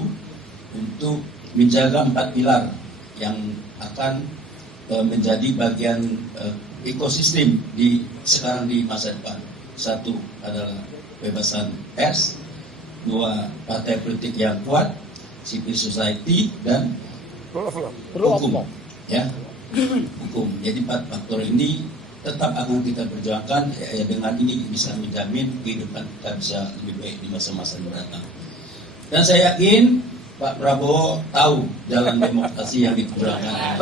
untuk menjaga 4 pilar yang akan menjadi bagian ekosistem sekarang di masa depan. 1 adalah kebebasan pers, 2 partai politik yang kuat, civil society, dan hukum. Ya, hukum. Jadi 4 faktor ini tetap akan kita perjuangkan. Ya, dengan ini bisa menjamin kehidupan kita bisa lebih baik di masa-masa mendatang. Dan saya yakin Pak Prabowo tahu jalan demokrasi yang diperjuangkan.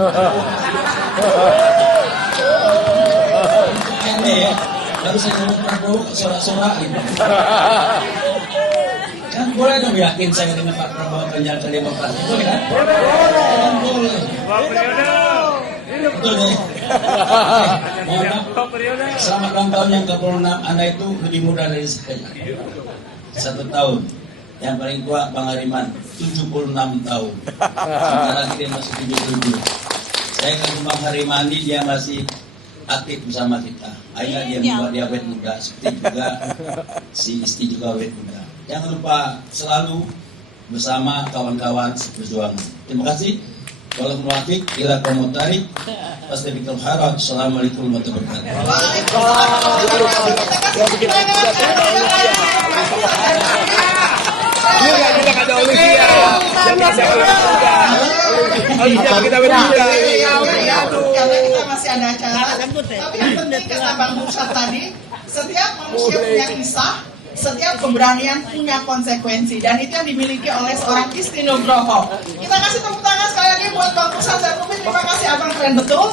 Aneh ya, baru saya ngomong Prabowo sorak-sorak ini. Kan boleh dong yakin saya dengan Pak Prabowo akan jalan demokrasi, boleh kan? Boleh. Betul ya. Mohon maaf. Selamat ulang tahun yang ke-26. Anda itu lebih muda dari saya. 1 tahun. Yang paling tua Bang Hariman 76 tahun. Sekarang dia masih 77. Saya kan Bang Hariman ini dia masih aktif bersama kita. Akhirnya dia membuat dia awet muda. Seperti juga si Isti juga awet muda. Jangan lupa selalu bersama kawan-kawan seperjuangan. Terima kasih. Walau muwafiq ila qaumut thariq. Wassalamualaikum warahmatullahi wabarakatuh. Kita ada Olivia. Kita Karena kita masih ada acara. Tapi yang penting kata Bang Bursyad tadi, setiap manusia punya kisah, setiap keberanian punya konsekuensi, dan itu yang dimiliki oleh seorang Isti Nugroho. Kita kasih tepuk tangan sekali lagi buat Bang Bursyad dan Umi. Terima kasih abang, keren betul.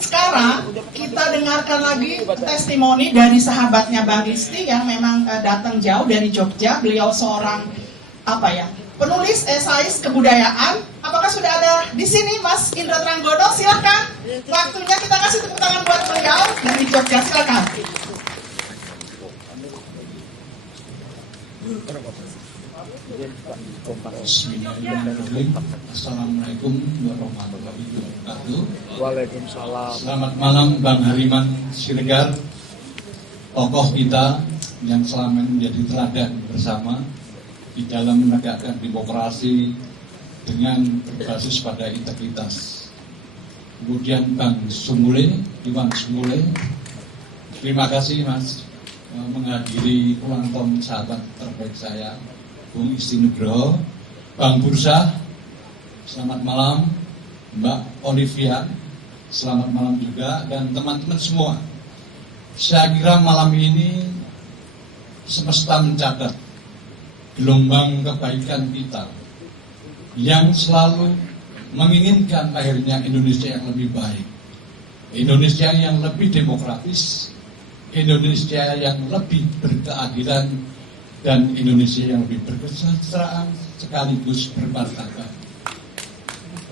Sekarang kita dengarkan lagi testimoni dari sahabatnya Bang Isti yang memang datang jauh dari Jogja. Beliau seorang penulis esais kebudayaan. Apakah sudah ada di sini, Mas Indra Tranggono, silakan. Waktunya kita kasih tepuk tangan buat beliau dari Jogja, silakan. Bismillahirrahmanirrahim. Assalamualaikum warahmatullahi wabarakatuh. Waalaikumsalam. Selamat malam Bang Hariman Siregar, tokoh kita yang selama ini menjadi teladan bersama di dalam menegakkan demokrasi dengan berbasis pada integritas. Kemudian Bang Sumule, Iwan Sumule, terima kasih Mas menghadiri ulang tahun sahabat terbaik saya, Bung Isti Nugroho. Bang Bursa, selamat malam. Mbak Olivia, selamat malam juga. Dan teman-teman semua, saya kira malam ini semesta mencatat gelombang kebaikan kita yang selalu menginginkan lahirnya Indonesia yang lebih baik, Indonesia yang lebih demokratis, Indonesia yang lebih berkeadilan, dan Indonesia yang lebih berkesejahteraan sekaligus bermartabat.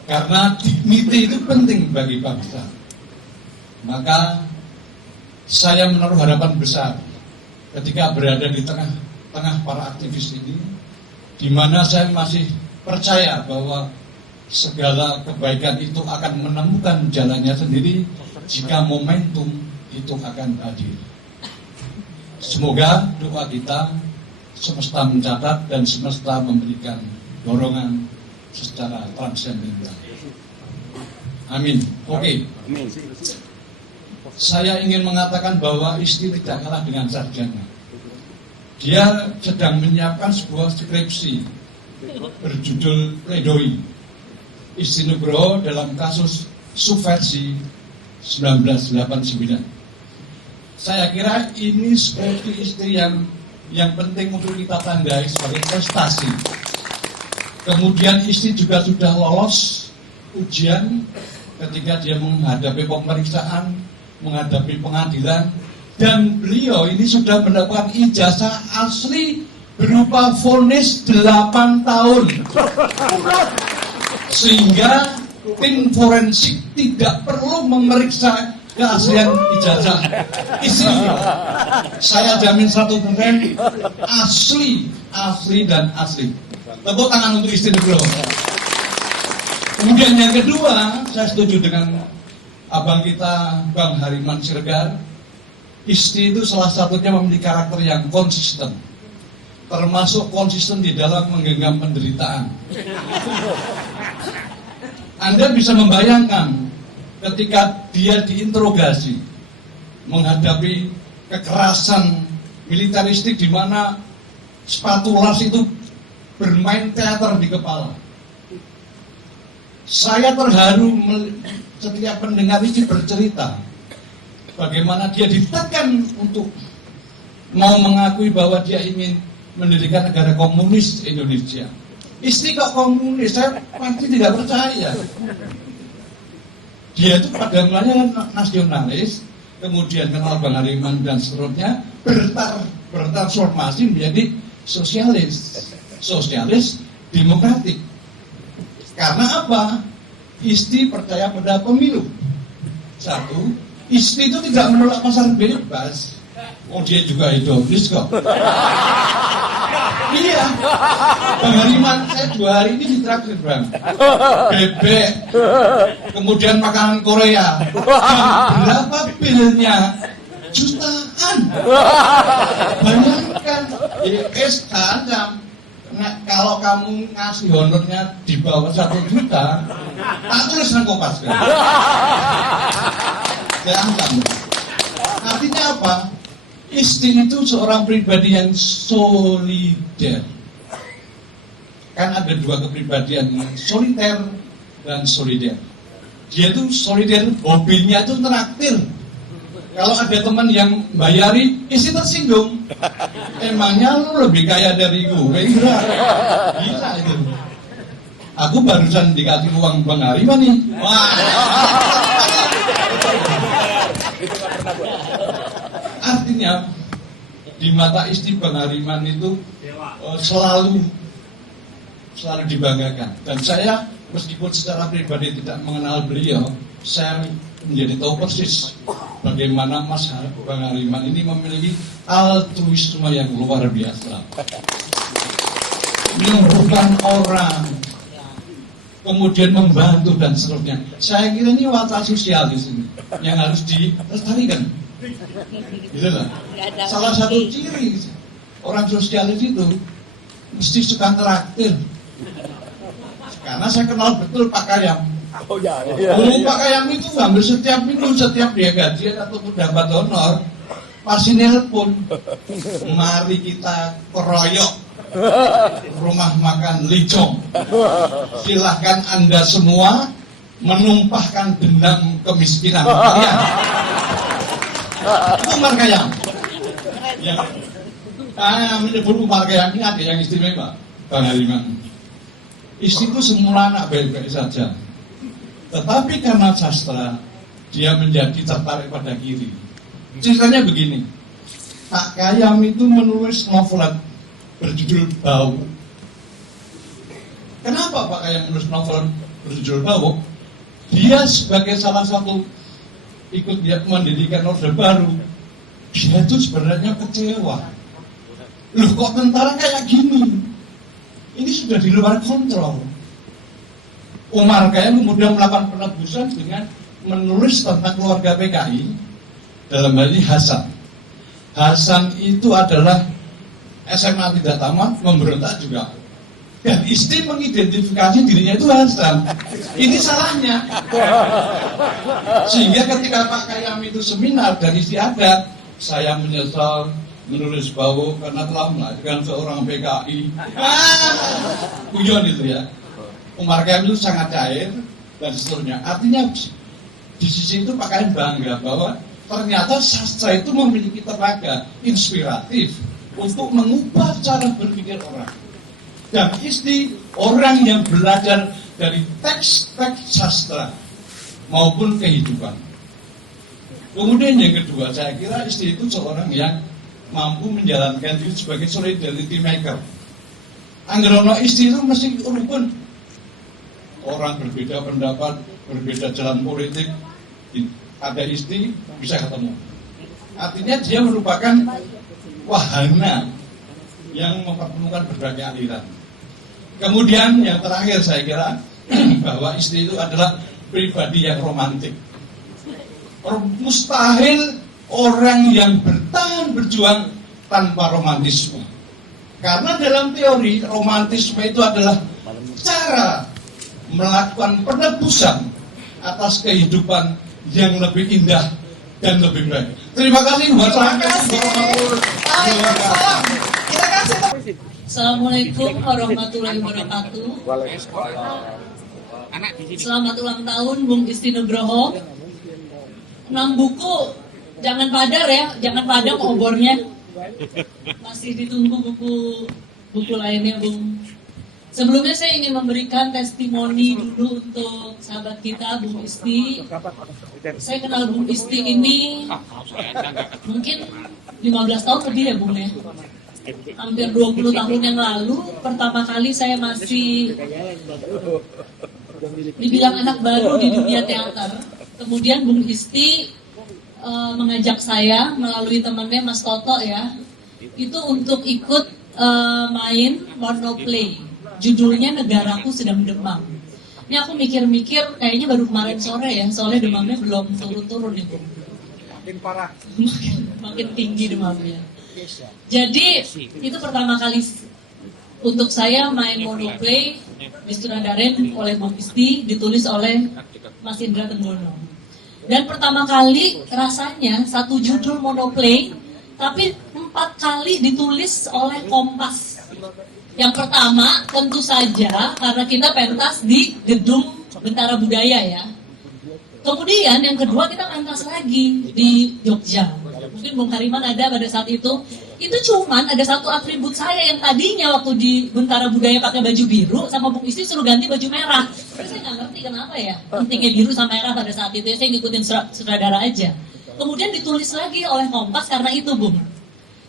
Karena dignity itu penting bagi bangsa. Maka saya menaruh harapan besar ketika berada di tengah para aktivis ini, di mana saya masih percaya bahwa segala kebaikan itu akan menemukan jalannya sendiri jika momentum itu akan hadir. Semoga doa kita semesta mencatat dan semesta memberikan dorongan secara transendental. Amin. Oke. Saya ingin mengatakan bahwa Isti tidak kalah dengan sarjana. Dia sedang menyiapkan sebuah skripsi berjudul Pledoi Isti Nugroho dalam kasus subversi 1989. Saya kira ini skripsi Isti yang penting untuk kita tandai sebagai prestasi. Kemudian Isti juga sudah lolos ujian ketika dia menghadapi pemeriksaan, menghadapi pengadilan, dan beliau ini sudah mendapatkan ijazah asli berupa vonis 8 tahun. Sehingga tim forensik tidak perlu memeriksa keaslian ijazah Isti. Saya jamin 100% asli dan asli. Tepuk tangan untuk Isti Nugroho. Kemudian yang kedua, saya setuju dengan abang kita Bang Hariman Siregar. Isti itu salah satunya memiliki karakter yang konsisten, termasuk konsisten di dalam menggenggam penderitaan. Anda bisa membayangkan ketika dia diinterogasi menghadapi kekerasan militeristik di mana sepatu las itu bermain teater di kepala. Saya terharu setiap pendengar ini bercerita bagaimana dia ditekan untuk mau mengakui bahwa dia ingin mendirikan negara komunis Indonesia. Isti kok komunis? Saya pasti tidak percaya. Dia itu pada mulanya nasionalis, kemudian kenal Bang Hariman dan seterusnya, bertransformasi menjadi sosialis demokratik. Karena apa? Isti percaya pada pemilu. Satu, Isti itu tidak menolak pasar bebas. Oh, dia juga hedonis kok. Iya, Bang Hariman, saya 2 hari ini ditraktir Bang. Bebek, kemudian makanan Korea. Berapa bilnya? Jutaan. Bayangkan, Anda. Nah, kalau kamu ngasih honornya di bawah 1 juta, tak tulis nang Kompas kan? Artinya apa? Isti itu seorang pribadi yang solider. Kan ada 2 kepribadian, soliter dan solider. Dia itu solider, hobinya itu traktir. Kalau ada teman yang bayari, Isti tersinggung. Emangnya lu lebih kaya dari gue? Gila itu. Aku barusan dikasih uang Bang Hariman nih. Wah. Artinya di mata Isti Bang Hariman itu selalu dibanggakan. Dan saya meskipun secara pribadi tidak mengenal beliau, saya menjadi tahu persis bagaimana Mas Bang Hariman ini memiliki altruisme yang luar biasa. Menyembuhkan orang, kemudian membantu dan seterusnya. Saya kira ini watak sosial di sini yang harus dilestarikan. Gitu lah. Salah satu ciri orang sosialis itu mesti suka traktir. Karena saya kenal betul Pak Kayam. Oh ya, Pak Kayam itu hampir setiap minggu, setiap dia gajian ataupun dapat honor, pasti nelpon, mari kita keroyok rumah makan Licong. Silahkan Anda semua menumpahkan dendam kemiskinan kalian. Itu Umar Kayam. Ya. Menyebut Umar Kayam ini ada yang istimewa, Bang Hariman. Istriku semula anak baik-baik saja, tetapi karena sastra dia menjadi tertarik pada kiri. Ceritanya begini, Pak Kayam itu menulis novelet berjudul Bau. Kenapa Pak Kayam menulis novel berjudul Bau? Dia sebagai salah satu ikut dia mendirikan Orde Baru, dia itu sebenarnya kecewa. Loh kok tentara kayak gini? Ini sudah di luar kontrol. Umar Kayam kemudian melakukan penebusan dengan menulis tentang keluarga PKI, dalam hal ini Hasan. Hasan itu adalah SMA tidak tamat, memberontak juga. Dan istri mengidentifikasi dirinya itu Hasan. Ini salahnya. Sehingga ketika Pak Kayam itu seminar dan istri adat, saya menyesal menulis Bau karena telah melahirkan seorang PKI. Guyon itu ya. Umar Kayam itu sangat cair dan seterusnya. Artinya di sisi itu Pak Kayam bangga bahwa ternyata sastra itu memiliki tenaga inspiratif untuk mengubah cara berpikir orang. Dan istri orang yang belajar dari teks-teks sastra maupun kehidupan. Kemudian yang kedua, saya kira istri itu seorang yang mampu menjalankan diri sebagai solidarity maker. Anggerono istri itu mesti rukun. Orang berbeda pendapat, berbeda jalan politik, ada istri bisa ketemu. Artinya dia merupakan wahana yang mempertemukan berbagai aliran. Kemudian yang terakhir saya kira bahwa istri itu adalah pribadi yang romantik. Mustahil orang yang bertahan berjuang tanpa romantisme. Karena dalam teori romantisme itu adalah cara melakukan penebusan atas kehidupan yang lebih indah dan lebih baik. Terima kasih. Assalamualaikum warahmatullahi wabarakatuh. Selamat ulang tahun Bung Isti Nugroho. 6 buku, jangan padar ya, jangan padam obornya. Masih ditunggu buku lainnya Bung. Sebelumnya saya ingin memberikan testimoni dulu untuk sahabat kita Bung Isti. Saya kenal Bung Isti ini mungkin 15 tahun lebih ya Bung ya. Hampir 20 tahun yang lalu, pertama kali saya masih dibilang anak baru di dunia teater. Kemudian Bung Isti mengajak saya melalui temannya Mas Toto ya, itu untuk ikut main monoplay. Judulnya Negaraku Sedang Demam. Ini aku mikir-mikir kayaknya baru kemarin sore ya, soalnya demamnya belum turun-turun nih Bung. Makin parah. Makin tinggi demamnya. Jadi itu pertama kali untuk saya main monoplay, disutradarain oleh Bung Isti, ditulis oleh Mas Indra Tenggono. Dan pertama kali rasanya satu judul monoplay, tapi 4 kali ditulis oleh Kompas. Yang pertama tentu saja karena kita pentas di Gedung Bentara Budaya ya. Kemudian yang kedua kita pentas lagi di Jogja. Mungkin Bung Hariman ada pada saat itu. Itu cuman ada satu atribut saya yang tadinya waktu di Bentara Budaya pakai baju biru, sama Bung Isti suruh ganti baju merah. Terus saya nggak ngerti kenapa ya pentingnya biru sama merah pada saat itu. Saya ngikutin sutradara aja. Kemudian ditulis lagi oleh Kompas karena itu Bung.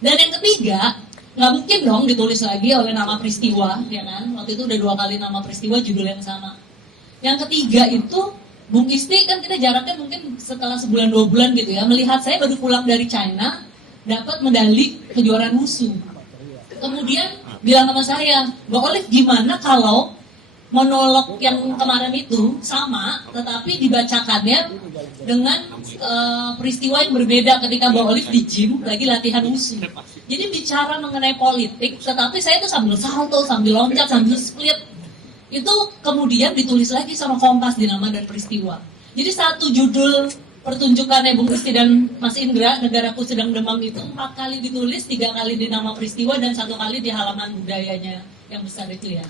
Dan yang ketiga, nggak mungkin dong ditulis lagi oleh Nama Peristiwa, ya kan? Waktu itu udah 2 kali Nama Peristiwa judul yang sama. Yang ketiga itu, Bung Isti kan kita jaraknya mungkin setelah sebulan 2 bulan gitu ya, melihat saya baru pulang dari China, dapat medali kejuaraan wushu. Kemudian bilang sama saya, Mbak Olive gimana kalau monolog yang kemarin itu sama, tetapi dibacakannya dengan peristiwa yang berbeda ketika Mbak Olive di gym lagi latihan wushu. Jadi bicara mengenai politik, tetapi saya itu sambil salto, sambil loncat, sambil split. Itu kemudian ditulis lagi sama Kompas di Nama dan Peristiwa. Jadi satu judul pertunjukannya Bung Isti dan Mas Indra, Negaraku Sedang Demam itu 4 kali ditulis, 3 kali di Nama Peristiwa, dan 1 kali di halaman budayanya yang besar itu ya.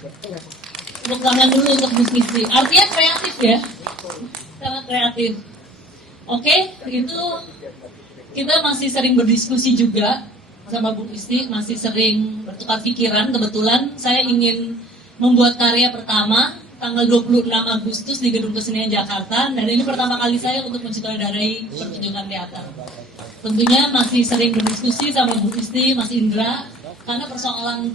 Tepuk tangan dulu untuk Bung Isti. Artinya kreatif ya, sangat kreatif. Oke, itu kita masih sering berdiskusi juga sama Bung Isti, masih sering bertukar pikiran. Kebetulan saya ingin membuat karya pertama tanggal 26 Agustus di Gedung Kesenian Jakarta, dan ini pertama kali saya untuk mensutradarai pertunjukan teater. Tentunya masih sering berdiskusi sama Bu Isti, Mas Indra, karena persoalan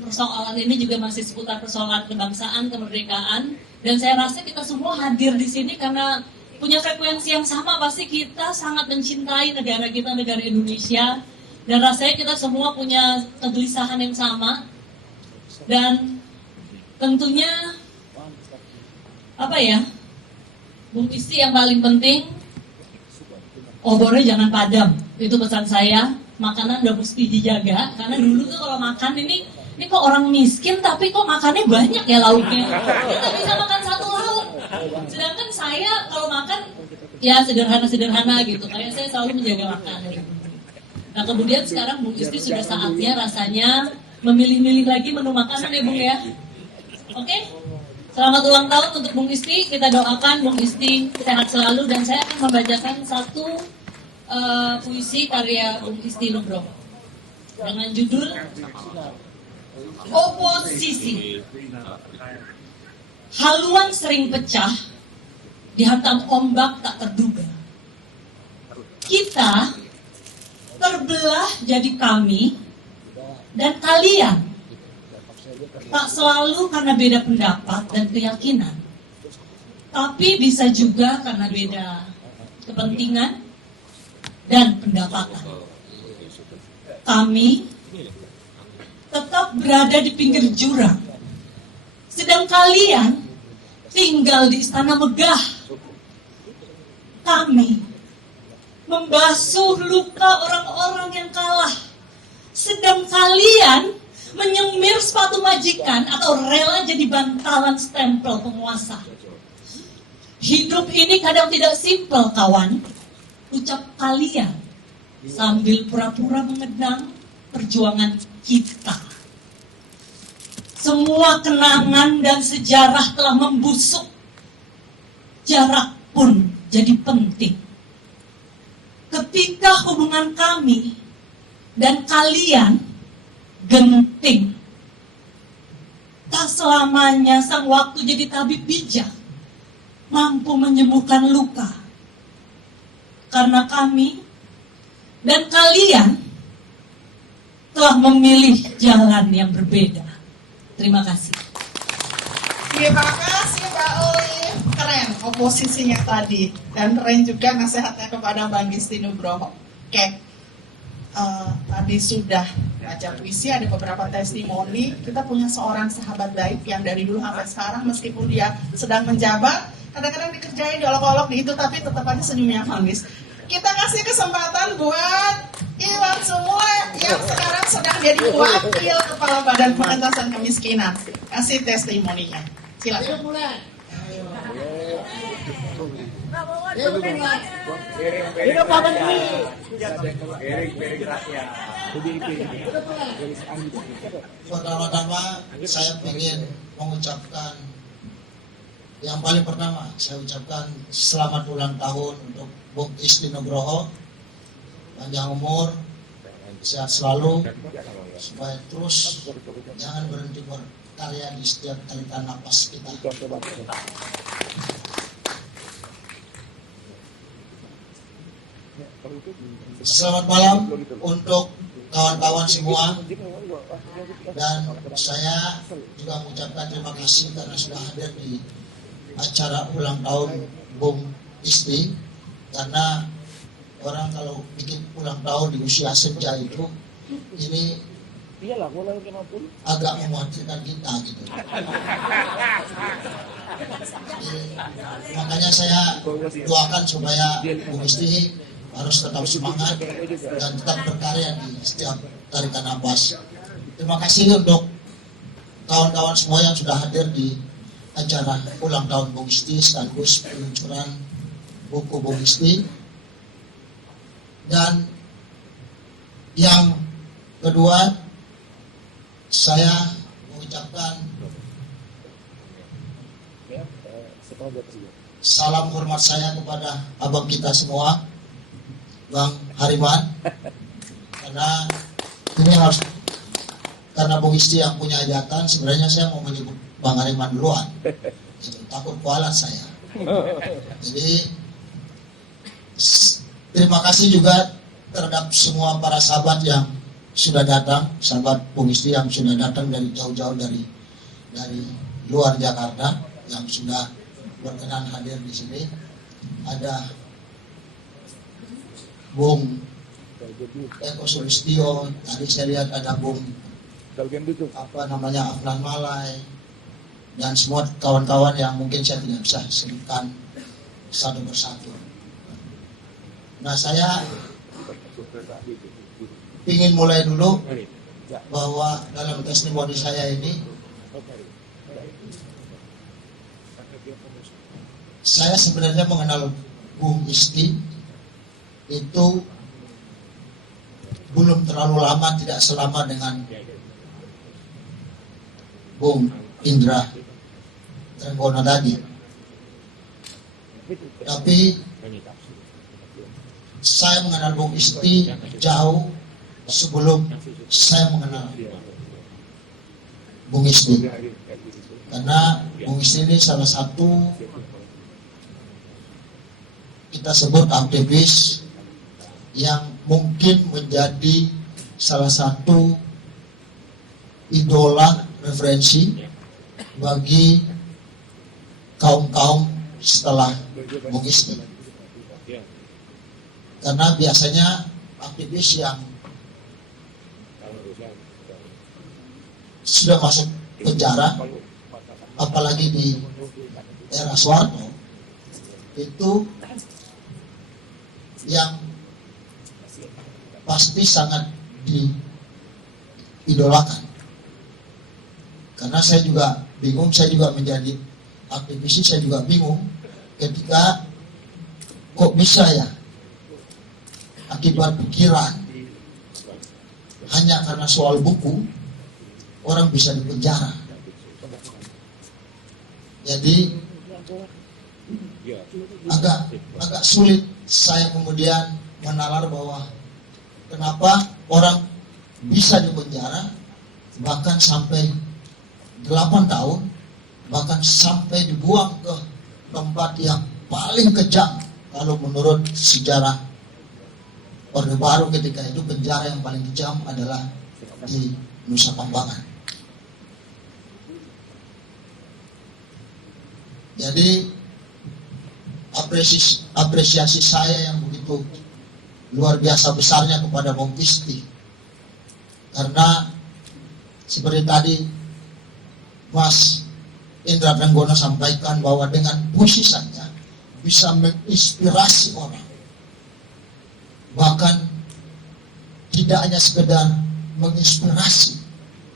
ini juga masih seputar persoalan kebangsaan, kemerdekaan, dan saya rasa kita semua hadir di sini karena punya frekuensi yang sama. Pasti kita sangat mencintai negara kita, negara Indonesia, dan rasanya kita semua punya kegelisahan yang sama. Dan tentunya apa ya, Bung Isti yang paling penting obornya jangan padam, itu pesan saya. Makanan udah mesti dijaga, karena dulu tuh kalau makan ini kok orang miskin tapi kok makannya banyak ya lauknya, kita bisa makan 1 lauk. Sedangkan saya kalau makan ya sederhana gitu, kayak saya selalu menjaga makan. Nah kemudian sekarang Bung Isti sudah saatnya rasanya memilih-milih lagi menu makanan ya Bung ya. Oke? Selamat ulang tahun untuk Bung Isti. Kita doakan Bung Isti sehat selalu, dan saya akan membacakan satu puisi karya Bung Isti Nugroho dengan judul Oposisi. Haluan sering pecah, dihantam ombak tak terduga. Kita terbelah jadi kami dan kalian. Tak selalu karena beda pendapat dan keyakinan, tapi bisa juga karena beda kepentingan dan pendapatan. Kami tetap berada di pinggir jurang, sedang kalian tinggal di istana megah. Kami membasuh luka orang-orang yang kalah, sedang kalian menyemir sepatu majikan atau rela jadi bantalan stempel penguasa. Hidup ini kadang tidak simpel, kawan, ucap kalian sambil pura-pura mengenang perjuangan kita. Semua kenangan dan sejarah telah membusuk. Jarak pun jadi penting. Ketika hubungan kami dan kalian genting, tak selamanya sang waktu jadi tabib bijak, mampu menyembuhkan luka. Karena kami dan kalian telah memilih jalan yang berbeda. Terima kasih. Terima kasih Mbak Olive. Keren oposisinya tadi, dan keren juga nasihatnya kepada Bang Isti Nugroho. Oke, tadi sudah baca puisi, ada beberapa testimoni. Kita punya seorang sahabat baik yang dari dulu sampai sekarang, meskipun dia sedang menjabat, kadang-kadang dikerjain, diolok-olok di itu, tapi tetap aja senyumnya manis. Kita kasih kesempatan buat Iwan semua yang sekarang sedang jadi wakil Kepala Badan Pengentasan Kemiskinan. Kasih testimoninya. Silakan. Pertama-tama saya ingin mengucapkan yang paling pertama, saya ucapkan selamat ulang tahun untuk Bung Isti Nugroho, panjang umur, sehat selalu, supaya terus jangan berhenti berkarya di setiap tarikan napas kita. Selamat malam untuk kawan-kawan semua, dan saya juga mengucapkan terima kasih karena sudah hadir di acara ulang tahun Bung Isti, karena orang kalau bikin ulang tahun di usia senja itu ini agak mengkhawatirkan kita gitu. Jadi, makanya saya doakan supaya Bung Isti harus tetap semangat dan tetap berkarya di setiap tarikan napas. Terima kasih untuk kawan-kawan semua yang sudah hadir di acara ulang tahun Bung Isti sekaligus peluncuran buku Bung Isti. Dan yang kedua, saya mengucapkan salam hormat saya kepada abang kita semua, Bang Hariman, karena ini harus, karena Bung Isti yang punya hajatan, sebenarnya saya mau menyebut Bang Hariman duluan, takut kualat saya. Jadi terima kasih juga terhadap semua para sahabat yang sudah datang, sahabat Bung Isti yang sudah datang dari jauh-jauh dari luar Jakarta yang sudah berkenan hadir di sini. Ada Bung Eko Sulistyo, tadi saya lihat ada Bung Afnan Malai, dan semua kawan-kawan yang mungkin saya tidak bisa sebutkan satu persatu. Nah, saya ingin mulai dulu bahwa dalam testimoni saya ini, saya sebenarnya mengenal Bung Isti itu belum terlalu lama, tidak selama dengan Bung Indra Trenggono tadi. Tapi saya mengenal Bung Isti jauh sebelum saya mengenal Bung Isti. Karena Bung Isti ini salah satu, kita sebut aktivis yang mungkin menjadi salah satu idola referensi bagi kaum-kaum setelah Bung Isti. Karena biasanya aktivis yang sudah masuk penjara, apalagi di era Soeharto, itu yang pasti sangat diidolakan. Karena saya juga bingung, saya juga menjadi aktivis, saya juga bingung ketika kok bisa ya akibat pikiran hanya karena soal buku orang bisa dipenjara. Jadi agak sulit saya kemudian menalar bahwa kenapa orang bisa dipenjara bahkan sampai 8 tahun, bahkan sampai dibuang ke tempat yang paling kejam kalau menurut sejarah Orde Baru ketika itu. Penjara yang paling kejam adalah di Nusa Kambangan. Jadi apresiasi saya yang begitu luar biasa besarnya kepada Bung Isti, karena seperti tadi Mas Indra Trenggono sampaikan bahwa dengan puisi saja bisa menginspirasi orang. Bahkan tidak hanya sekedar menginspirasi,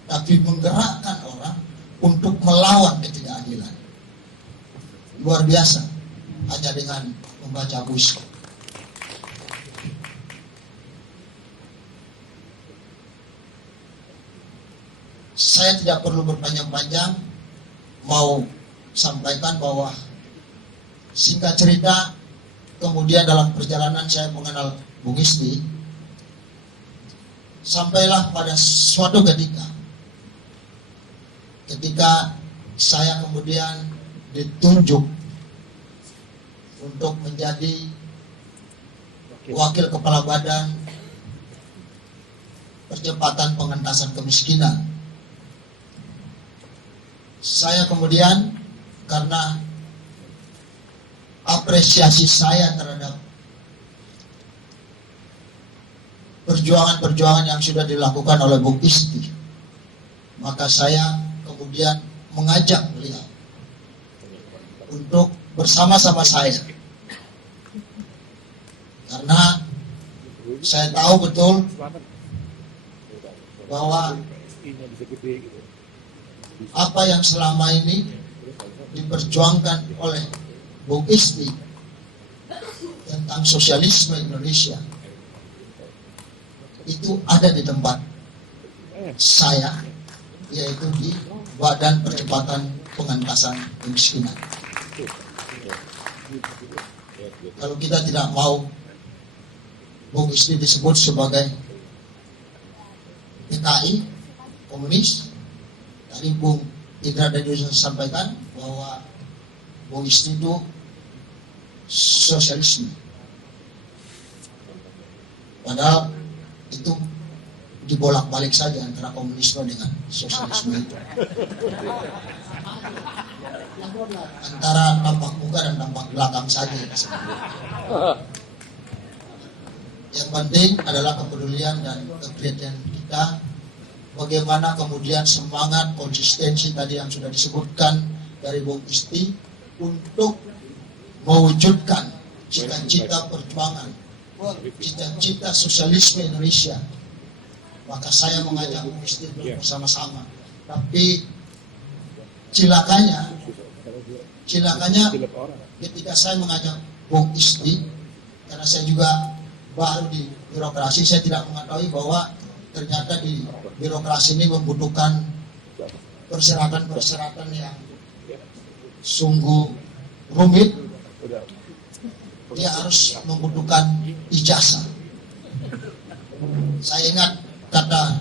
tapi menggerakkan orang untuk melawan ketidakadilan. Luar biasa hanya dengan membaca puisi. Saya tidak perlu berpanjang-panjang, mau sampaikan bahwa singkat cerita, kemudian dalam perjalanan saya mengenal Bung Isti, sampailah pada suatu ketika saya kemudian ditunjuk untuk menjadi wakil kepala badan percepatan pengentasan kemiskinan. Saya kemudian, karena apresiasi saya terhadap perjuangan-perjuangan yang sudah dilakukan oleh Bung Isti, maka saya kemudian mengajak beliau untuk bersama-sama saya, karena saya tahu betul bahwa apa yang selama ini diperjuangkan oleh Bung Isti tentang sosialisme Indonesia itu ada di tempat saya, yaitu di Badan Percepatan Pengentasan Kemiskinan. Kalau kita tidak mau Bung Isti disebut sebagai PKI, komunis, tadi Bung Indra dan Yusuf sampaikan bahwa Bung Isti itu sosialisme. Padahal itu dibolak-balik saja antara komunisme dengan sosialisme itu. Antara tampak muka dan tampak belakang saja. Yang penting adalah kepedulian dan kegiatan kita. Bagaimana kemudian semangat konsistensi tadi yang sudah disebutkan dari Bung Isti untuk mewujudkan cita-cita perjuangan, cita-cita sosialisme Indonesia. Maka saya mengajak Bung Isti bersama-sama. Tapi cilakanya ketika saya mengajak Bung Isti, karena saya juga baru di birokrasi, saya tidak mengetahui bahwa ternyata di birokrasi ini membutuhkan persyaratan-persyaratan yang sungguh rumit. Dia harus membutuhkan ijazah. Saya ingat kata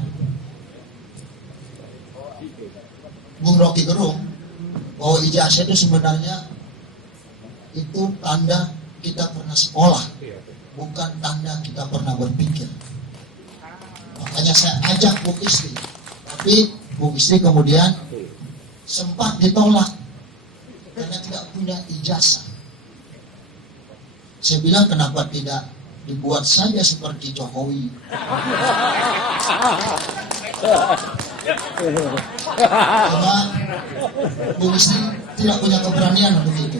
Bung Rocky Gerung bahwa ijazah itu sebenarnya itu tanda kita pernah sekolah, bukan tanda kita pernah berpikir. Makanya saya ajak Bung Isti, tapi Bung Isti kemudian sempat ditolak karena tidak punya ijazah. Saya bilang, kenapa tidak dibuat saja seperti Jokowi? Karena Bung Isti tidak punya keberanian untuk itu.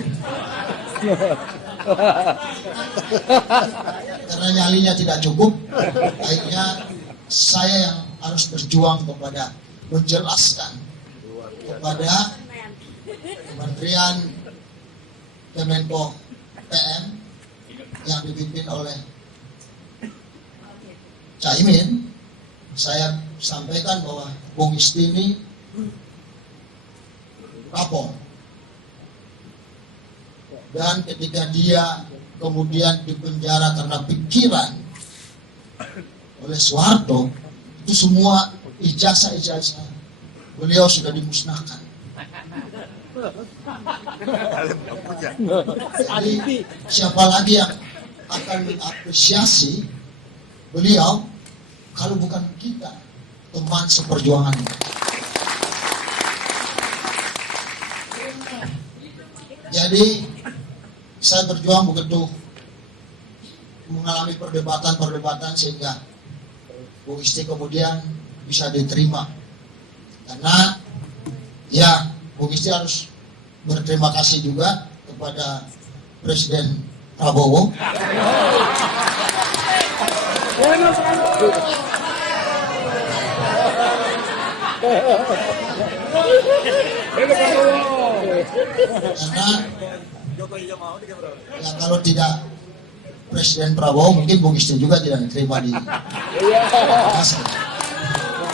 Karena nyalinya tidak cukup, akhirnya saya yang harus berjuang kepada menjelaskan kepada Kementerian Kemenko PM yang dipimpin oleh Caimin. Saya sampaikan bahwa Bung Isti ini kapok, dan ketika dia kemudian dipenjara karena pikiran oleh Soeharto, itu semua ijazah beliau sudah dimusnahkan. Jadi siapa lagi yang akan mengapresiasi beliau kalau bukan kita, teman seperjuangannya. Jadi saya berjuang begitu mengalami perdebatan sehingga Bung Isti kemudian bisa diterima. Karena ya Bung Isti harus berterima kasih juga kepada Presiden Prabowo. Karena ya kalau tidak Presiden Prabowo mungkin Bung Isti juga tidak diterima di Makassar.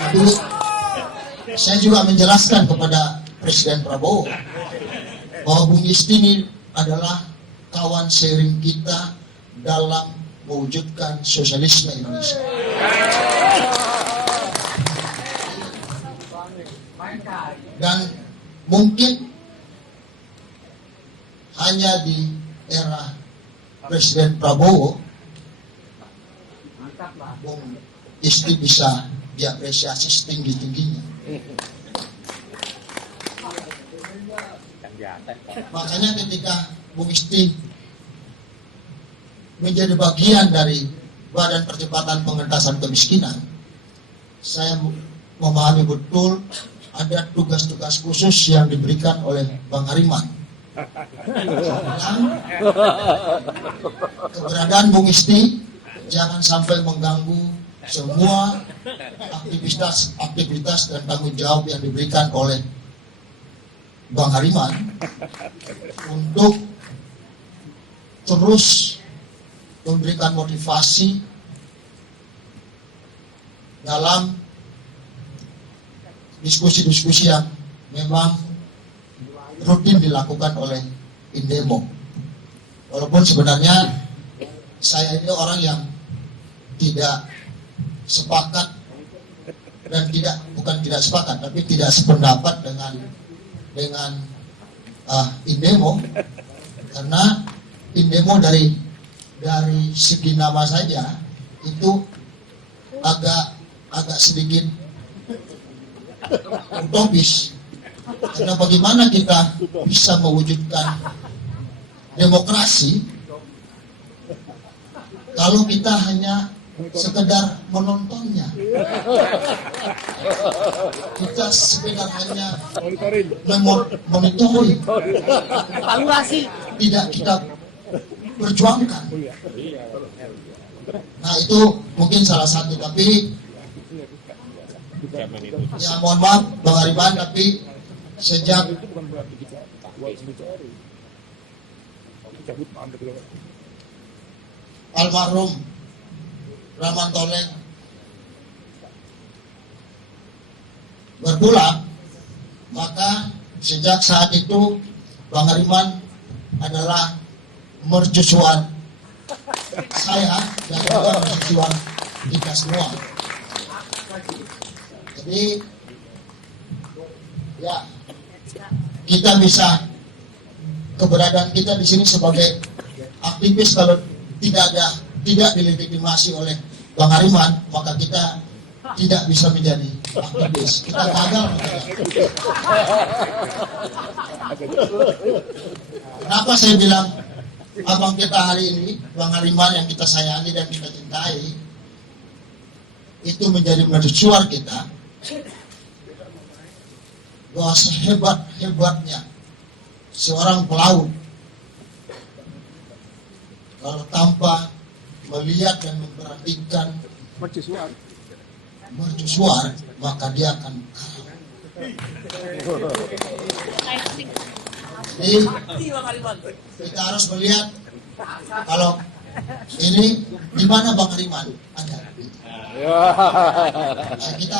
Tapi saya juga menjelaskan kepada Presiden Prabowo bahwa Bung Isti ini adalah kawan sharing kita dalam mewujudkan sosialisme Indonesia. Dan mungkin hanya di era Presiden Prabowo Bung Isti bisa diapresiasi setinggi-tingginya. Makanya ketika Bung Isti menjadi bagian dari Badan Percepatan Pengentasan Kemiskinan, saya memahami betul ada tugas-tugas khusus yang diberikan oleh Bang Hariman. Dan keberadaan Bung Isti jangan sampai mengganggu semua aktivitas dan tanggung jawab yang diberikan oleh Bang Hariman untuk terus memberikan motivasi dalam diskusi-diskusi yang memang rutin dilakukan oleh Indemo. Walaupun sebenarnya saya ini orang yang tidak sepakat dan bukan tidak sepakat, tapi tidak sependapat dengan Indemo, karena Indemo dari segi nama saja itu agak sedikit utopis, karena bagaimana kita bisa mewujudkan demokrasi kalau kita hanya sekedar menontonnya, kita sekedar hanya monitoring, tidak kita perjuangkan. Nah, itu mungkin salah satu, tapi ya mohon maaf Bang Hariman, tapi sejak almarhum Rahman Toleng berpulang, maka sejak saat itu Bang Hariman adalah mercusuar saya dan juga mercusuar kita semua. Jadi ya, kita bisa, keberadaan kita di sini sebagai aktivis, kalau tidak dilegitimasi oleh Bang Hariman, maka kita tidak bisa menjadi aktivis. Kita gagal. Kenapa saya bilang abang kita hari ini, Bang Hariman yang kita sayangi dan kita cintai, itu menjadi mercusuar kita, bahwa sehebat-hebatnya seorang pelaut, kalau tanpa melihat dan memperhatikan mercusuar, maka dia akan karam. Jadi kita harus melihat, kalau ini di mana Bang Hariman ada. Nah, kita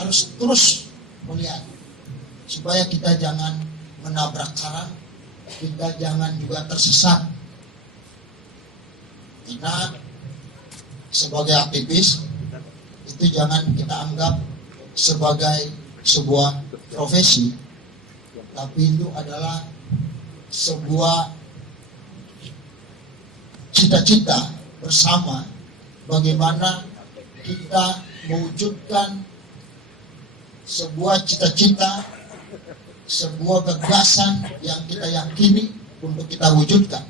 harus terus melihat supaya kita jangan menabrak karang, kita jangan juga tersesat. Karena sebagai aktivis itu jangan kita anggap sebagai sebuah profesi, tapi itu adalah sebuah cita-cita bersama, bagaimana kita mewujudkan sebuah cita-cita, sebuah gagasan yang kita yakini untuk kita wujudkan.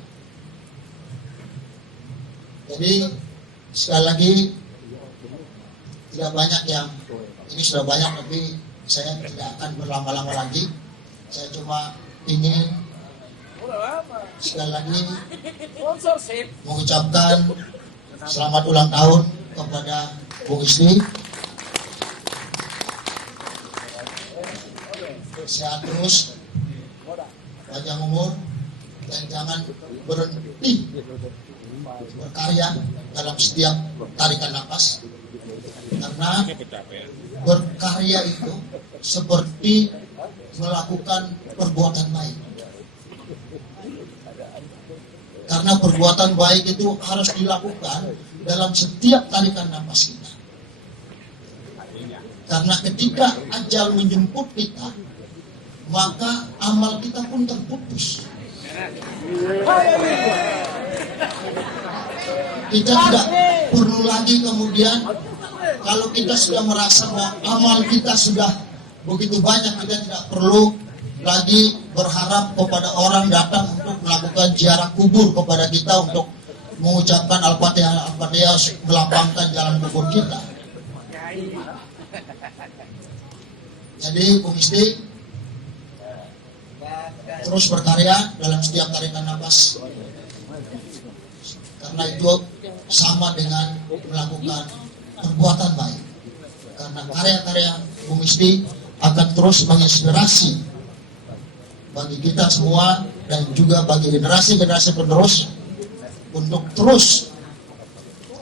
Jadi sekali lagi, tidak banyak yang, ini sudah banyak, tapi saya tidak akan berlama-lama lagi. Saya cuma ingin sekali lagi mengucapkan selamat ulang tahun kepada Bung Isti. Sehat terus, panjang umur, dan jangan berhenti berkarya dalam setiap tarikan nafas, karena berkarya itu seperti melakukan perbuatan baik. Karena perbuatan baik itu harus dilakukan dalam setiap tarikan nafas kita. Karena ketika ajal menjemput kita, maka amal kita pun terputus. Kita tidak perlu lagi kemudian, kalau kita sudah merasa bahwa amal kita sudah begitu banyak, kita tidak perlu lagi berharap kepada orang datang untuk melakukan ziarah kubur kepada kita untuk mengucapkan Al-Fatihah melambangkan jalan kubur kita. Jadi Bung Isti terus berkarya dalam setiap tarikan nafas, karena itu sama dengan melakukan perbuatan baik. Karena karya-karya Bung Isti akan terus menginspirasi bagi kita semua dan juga bagi generasi-generasi penerus untuk terus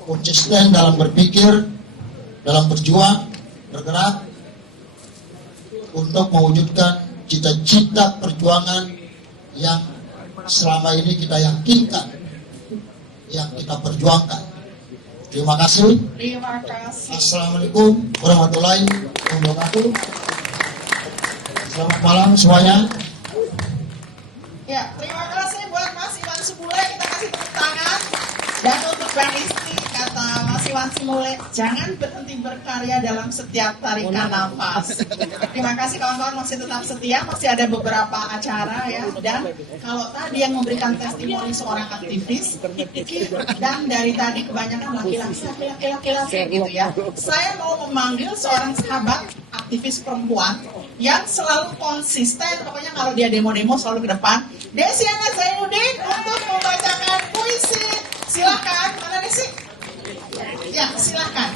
konsisten dalam berpikir, dalam berjuang, bergerak untuk mewujudkan cita-cita perjuangan yang selama ini kita yakinkan, yang kita perjuangkan. Terima kasih. Terima kasih. Assalamualaikum warahmatullahi wabarakatuh. Selamat malam semuanya. Ya, terima kasih buat Mas Iwan Sumule, kita kasih tepuk tangan. Dan untuk Bang Isti, kata Mas Iwan Sumule, jangan berhenti berkarya dalam setiap tarikan nafas. Terima kasih kawan-kawan, masih tetap setia, masih ada beberapa acara ya. Dan kalau tadi yang memberikan testimoni seorang aktivis, dan dari tadi kebanyakan laki-laki gitu ya. Saya mau memanggil seorang sahabat aktivis perempuan yang selalu konsisten, pokoknya kalau dia demo-demo selalu ke depan. Desiana Zainuddin untuk membacakan puisi. Silahkan, mana Desi? Ya, silahkan.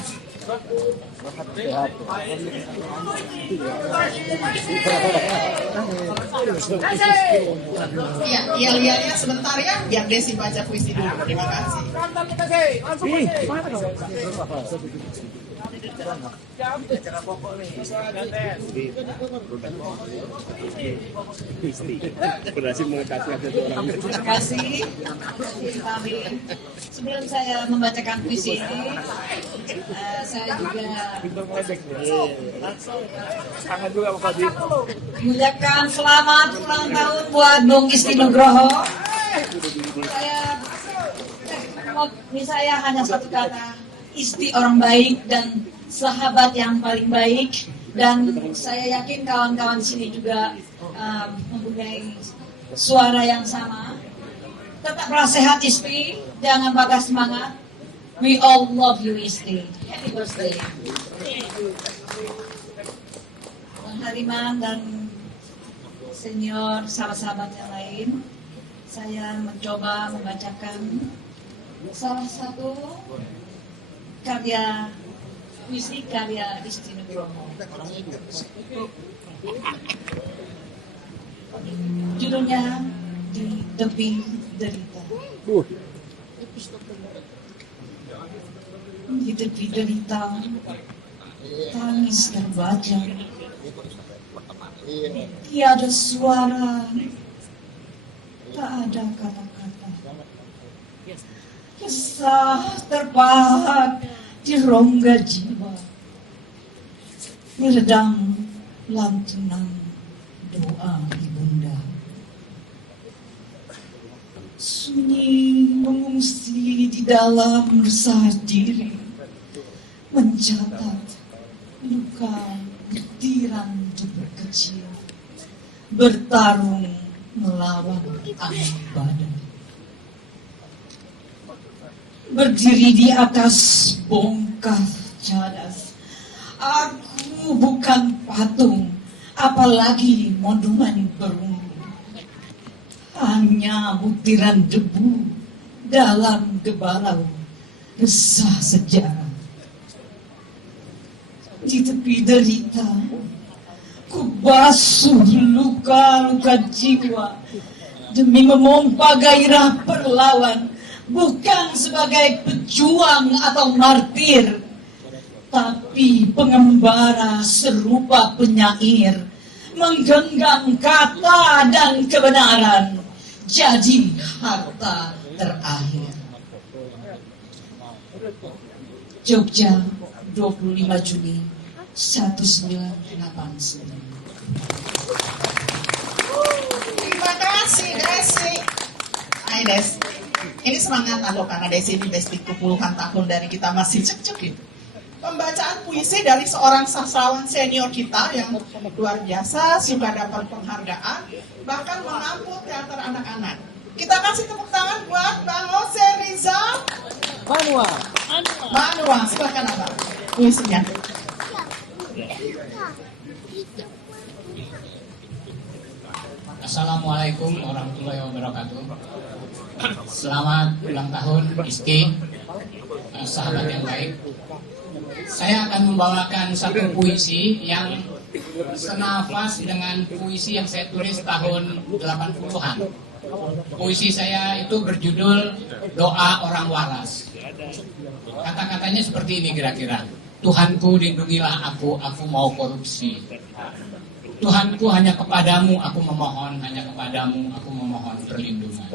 Ya, iya sebentar ya, biar Desi baca puisi dulu. Terima kasih. Terima kasih. Sebelum saya membacakan puisi ini, saya juga mengucapkan selamat ulang tahun buat Bung Isti Nugroho. Saya hanya satu kata, Isti orang baik dan sahabat yang paling baik, dan saya yakin kawan-kawan di sini juga mempunyai suara yang sama. Tetaplah sehat Isti, jangan patah semangat. We all love you Isti. Happy birthday. Bang Hariman dan senior sahabat-sahabat yang lain, saya mencoba membacakan salah satu puisi karya Isti Nugroho. Judulnya Di Tepi Derita. Di tepi derita, tangis terbaca. Tiada suara, tak ada kata-kata. Kisah terpahat di rongga jiwa, meredam lantunan doa ibunda. Sunyi mengungsi di dalam resah diri, mencatat luka butiran debu kecil, bertarung melawan anak badan. Berdiri di atas bongkah cadas, aku bukan patung, apalagi monumen berungu. Hanya butiran debu dalam gebalau resah sejarah. Di tepi derita, ku basuh luka-luka jiwa demi memompa gairah perlawan, bukan sebagai pejuang atau martir, tapi pengembara serupa penyair, menggenggam kata dan kebenaran jadi harta terakhir. Jogja, 25 Juni 1989. Terima kasih Desi. Hai Des. Ini semangat atau karena Desi ini bestiku puluhan tahun dari kita masih cek-cek gitu. Pembacaan puisi dari seorang sastrawan senior kita yang luar biasa, sudah dapat penghargaan, bahkan mengampu teater anak-anak. Kita kasih tepuk tangan buat Bang Jose Rizal Manua. Silakan Abang. Puisinya. Assalamualaikum warahmatullahi wabarakatuh. Selamat ulang tahun Isti, sahabat yang baik. Saya akan membawakan satu puisi yang senafas dengan puisi yang saya tulis tahun 80-an. Puisi saya itu berjudul Doa Orang Waras. Kata-katanya seperti ini kira-kira. Tuhanku lindungilah aku mau korupsi. Tuhanku hanya kepadamu aku memohon, hanya kepadamu aku memohon perlindungan.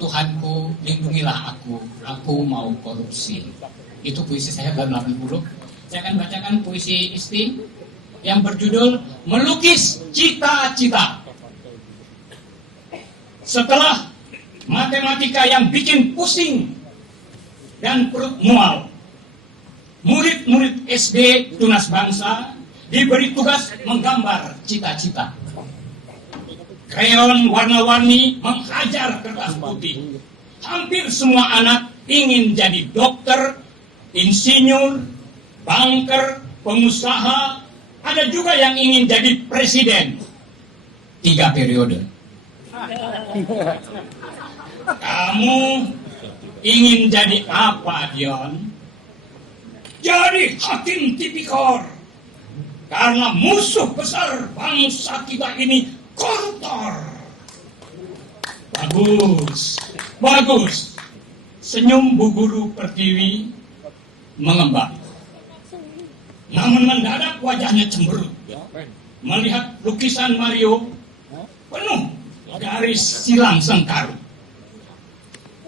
Tuhanku lindungilah aku mau korupsi. Itu puisi saya tahun 80. Saya akan bacakan puisi Isti yang berjudul Melukis Cita-Cita. Setelah matematika yang bikin pusing dan perut mual, murid-murid SD Tunas Bangsa diberi tugas menggambar cita-cita. Krayon warna-warni menghajar kertas putih. Hampir semua anak ingin jadi dokter, insinyur, banker, pengusaha. Ada juga yang ingin jadi presiden. 3 periode. Kamu ingin jadi apa, Dion? Jadi hakim tipikor. Karena musuh besar bangsa kita ini koruptor. Bagus. Senyum Bu Guru Pertiwi mengembang. Namun mendadak wajahnya cemberut melihat lukisan Mario penuh garis silang sengkarut.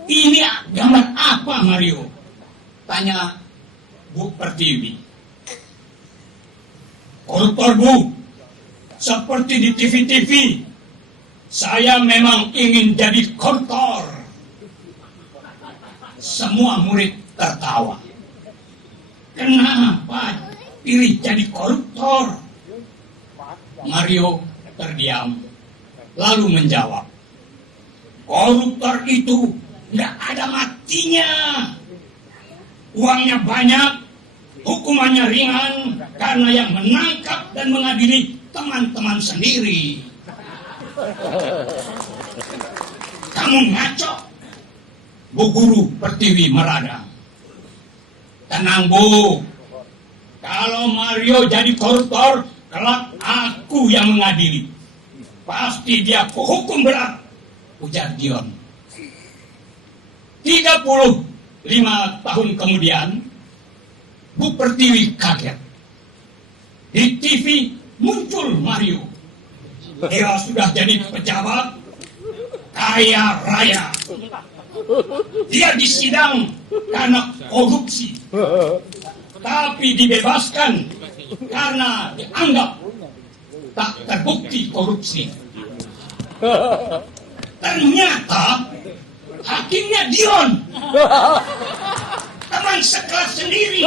Ini gambar apa, Mario? Tanya Bu Pertiwi. Koruptor, Bu. Seperti di TV-TV. Saya memang ingin jadi koruptor. Semua murid tertawa. Kenapa pilih jadi koruptor? Mario terdiam, lalu menjawab. Koruptor itu nggak ada matinya. Uangnya banyak, hukumannya ringan karena yang menangkap dan mengadili teman-teman sendiri. Kamu ngaco, Bu Guru Pertiwi meradang. Tenang, Bu. Kalau Mario jadi koruptor, kelak aku yang mengadili. Pasti dia hukum berat, ujar Dion. 35 tahun kemudian, Bu Pertiwi kaget. Di TV muncul Mario. Dia sudah jadi pejabat kaya raya. Dia disidang karena korupsi, tapi dibebaskan karena dianggap tak terbukti korupsi. Ternyata hakimnya Dion, teman sekelas sendiri.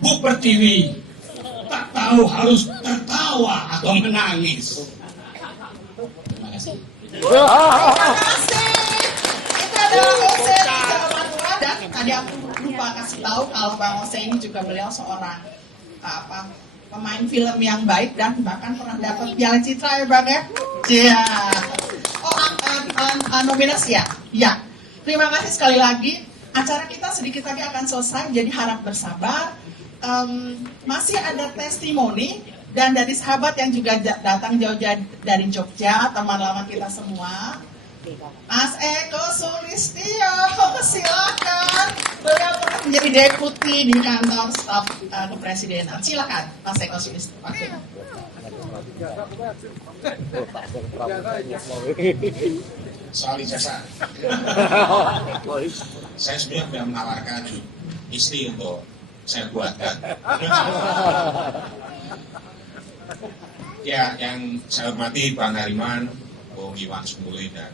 Bu Pertiwi tak tahu harus tertawa atau menangis. Terima kasih. Terima kasih. Itu adalah Jose Rizal Manua, dan tadi aku lupa kasih tahu kalau Bang Jose ini juga beliau seorang pemain film yang baik dan bahkan pernah dapat Piala Citra ya Bang ya. Iya. Nominasi ya. Ya. Terima kasih sekali lagi. Acara kita sedikit lagi akan selesai, jadi harap bersabar. Masih ada testimoni dan dari sahabat yang juga datang jauh-jauh dari Jogja, teman lama kita semua. Mas Eko Sulistyo, silakan. Beliau pernah menjadi deputi di kantor staf kepresidenan. Silakan, Mas Eko Sulistyo. Soal ijazah, saya sebenarnya sudah menawarkan istri untuk saya buatkan. Ya, yang saya hormati Bang Hariman, Bung Iwan Sumuli, dan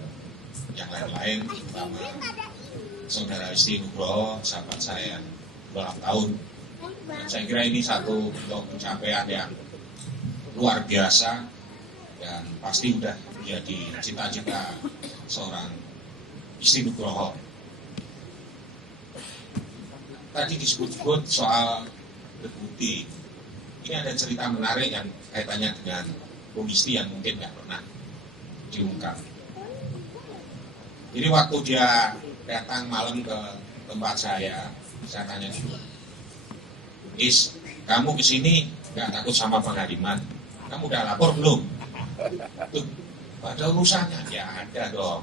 yang lain-lain, terutama Saudara Isti Nugroho, sahabat saya 2 tahun. Dan saya kira ini satu untuk pencapaian yang luar biasa dan pasti sudah menjadi cita-cita seorang Isti Nugroho. Tadi disebut-sebut soal deputi. Ini ada cerita menarik yang kaitannya dengan Bung Isti yang mungkin nggak pernah diungkap. Jadi waktu dia datang malam ke tempat saya tanya dulu, Is, kamu kesini nggak takut sama Bang Hariman? Kamu udah lapor belum? Tuh, pada urusannya ya ada dong.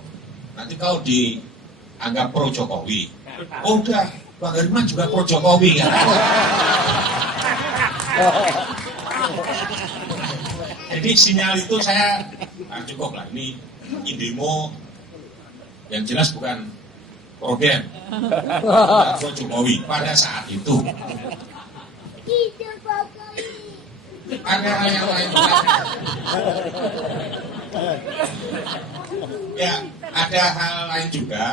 Nanti kau dianggap pro Jokowi. Oh udah, Bang Hariman juga pro Jokowi kan? Jadi sinyal itu saya cukup lah, ini demo yang jelas bukan pro-dem, bukan pro Jokowi pada saat itu. Ada hal yang lain juga. Ya, ada hal lain juga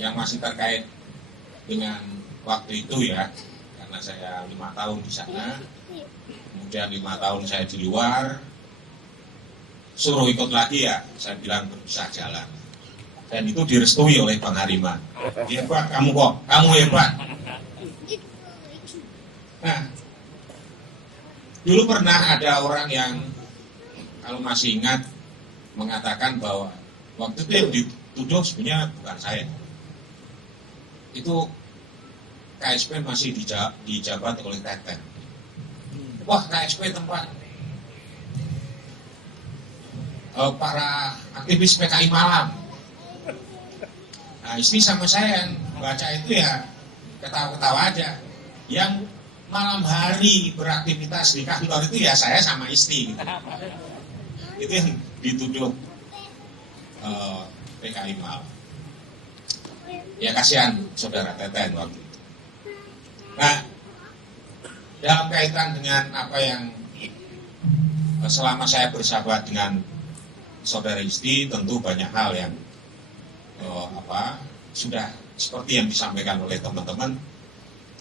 yang masih terkait dengan waktu itu ya, karena saya 5 tahun di sana, kemudian 5 tahun saya di luar, suruh ikut lagi ya, saya bilang berpisah jalan. Dan itu direstui oleh Bang Hariman. Hebat kamu kok, kamu hebat. Nah, dulu pernah ada orang yang, kalau masih ingat, mengatakan bahwa waktu itu yang dituduh sebenarnya bukan saya. Itu KSP masih dijabat oleh Teten. Wah, KSP tempat para aktivis PKI malam. Nah, Isti sama saya yang baca itu ya ketawa-ketawa aja. Yang malam hari beraktivitas di kantor itu ya saya sama Isti gitu. Itu yang dituduh PKI malam. Ya kasihan saudara Teten waktu itu. Nah, dalam kaitan dengan apa yang selama saya bersahabat dengan saudara Isti, tentu banyak hal yang sudah seperti yang disampaikan oleh teman-teman.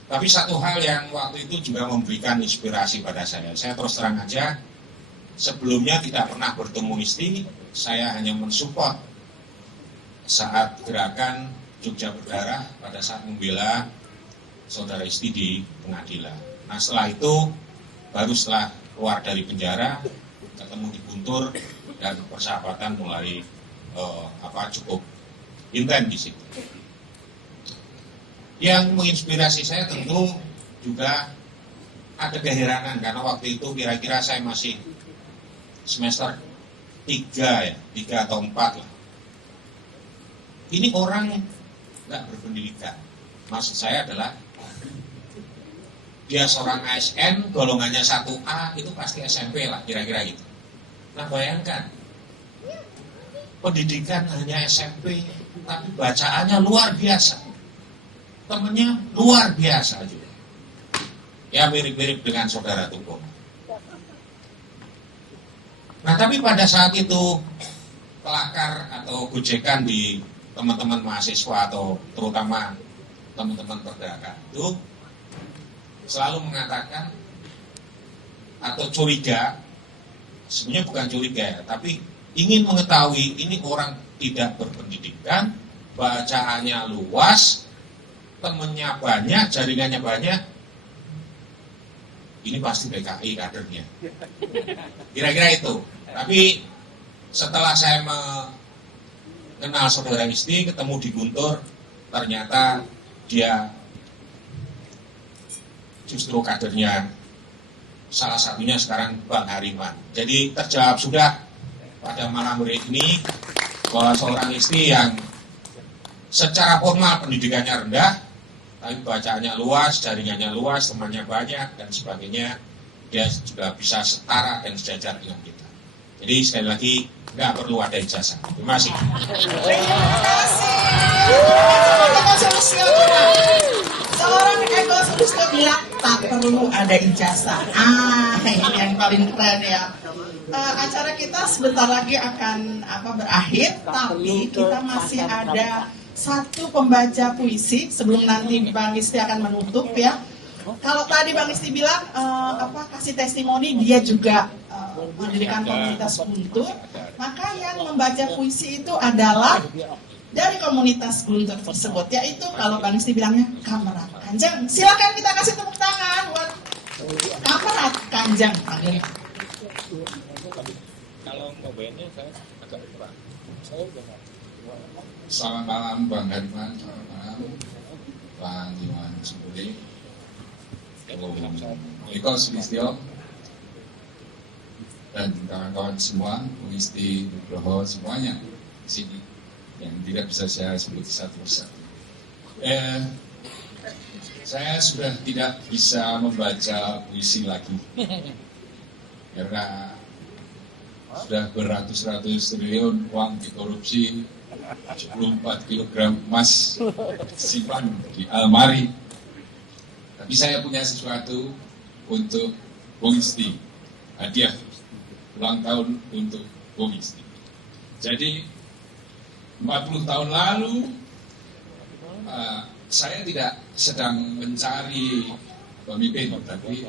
Tapi satu hal yang waktu itu juga memberikan inspirasi pada saya. Saya terus terang aja, sebelumnya tidak pernah bertemu Isti, saya hanya mensupport saat gerakan Jogja Berdarah pada saat membela saudara Isti di pengadilan. Nah setelah itu, baru setelah keluar dari penjara, ketemu di Guntur, dan persahabatan mulai cukup intens di situ. Yang menginspirasi saya tentu juga ada keheranan karena waktu itu kira-kira saya masih semester 3 atau 4 lah. Ini orang nggak berpendidikan. Maksud saya adalah dia seorang ASN, golongannya 1A, itu pasti SMP lah kira-kira gitu. Nah bayangkan, pendidikan hanya SMP, tapi bacaannya luar biasa. Temennya luar biasa juga. Ya mirip-mirip dengan saudara Tunggu. Nah tapi pada saat itu kelakar atau gojekan di teman-teman mahasiswa atau terutama teman-teman pergerakan itu selalu mengatakan atau curiga, sebenarnya bukan curiga ya, tapi ingin mengetahui ini orang tidak berpendidikan, bacaannya luas, temennya banyak, jaringannya banyak, ini pasti PKI kadernya. Kira-kira itu. Tapi setelah saya mengenal saudara Isti, ketemu di Guntur, ternyata dia justru kadernya salah satunya sekarang Bang Hariman. Jadi terjawab sudah pada malam hari ini bahwa seorang Isti yang secara formal pendidikannya rendah, tapi bacaannya luas, jaringannya luas, temannya banyak, dan sebagainya, dia juga bisa setara dan sejajar dengan kita. Jadi sekali lagi, nggak perlu ada ijazah. Terima kasih. Seorang Eko Sulistyo bilang tak perlu ada ijazah. Ini yang paling keren ya. Acara kita sebentar lagi akan berakhir, tapi kita masih ada satu pembaca puisi sebelum nanti Bang Isti akan menutup ya. Kalau tadi Bang Isti bilang kasih testimoni, dia juga mendirikan komunitas Guntur, maka yang membaca puisi itu adalah dari komunitas Guntur tersebut, yaitu kalau Bang Isti bilangnya Kamerat Kanjeng. Silakan kita kasih tepuk tangan buat Kamerat Kanjeng. Selamat malam Bang Hariman, selamat malam Bang Iwan Sumuli, Eko Sulistyo, dan kawan-kawan semua, Bung Isti, Nugroho, semuanya di sini yang tidak bisa saya sebut satu persatu. Saya sudah tidak bisa membaca puisi lagi karena sudah beratus-ratus triliun uang dikorupsi, 74 kg emas simpan di almari. Tapi saya punya sesuatu untuk Bung Isti, hadiah ulang tahun untuk Bung Isti. Jadi 40 tahun lalu saya tidak sedang mencari pemimpin, tapi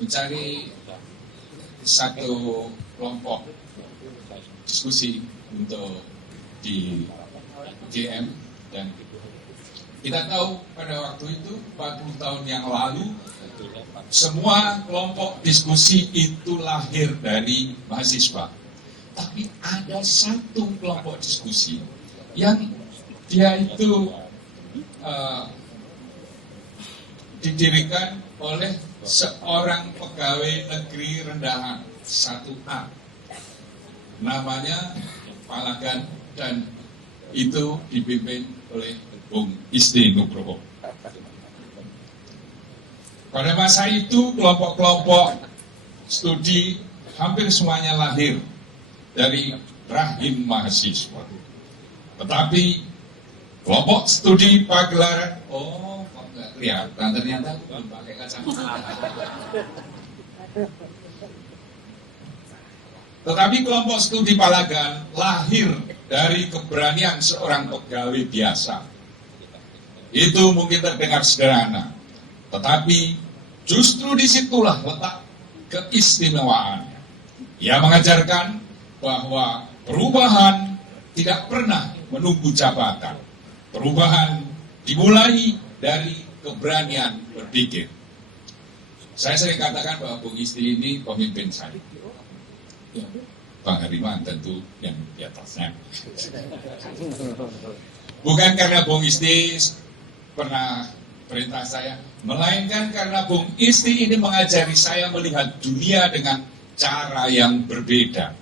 mencari satu kelompok diskusi untuk di GM, dan kita tahu pada waktu itu 40 tahun yang lalu semua kelompok diskusi itu lahir dari mahasiswa. Tapi ada satu kelompok diskusi yang dia itu didirikan oleh seorang pegawai negeri rendahan 1A, namanya Palagan, dan itu dipimpin oleh Bung Isti Nugroho. Pada masa itu kelompok-kelompok studi hampir semuanya lahir dari rahim mahasiswa. Tetapi kelompok studi pagelaran, kok nggak kelihatan, ternyata belum pakai kacamata. Tetapi kelompok studi Palagan lahir dari keberanian seorang pegawai biasa. Itu mungkin terdengar sederhana, tetapi justru disitulah letak keistimewaannya. Ia mengajarkan bahwa perubahan tidak pernah menunggu jabatan. Perubahan dimulai dari keberanian berpikir. Saya sering katakan bahwa Bung Isti ini pemimpin saya. Ya, Bang Hariman tentu yang di atasnya. Bukan karena Bung Isti pernah perintah saya, melainkan karena Bung Isti ini mengajari saya melihat dunia dengan cara yang berbeda.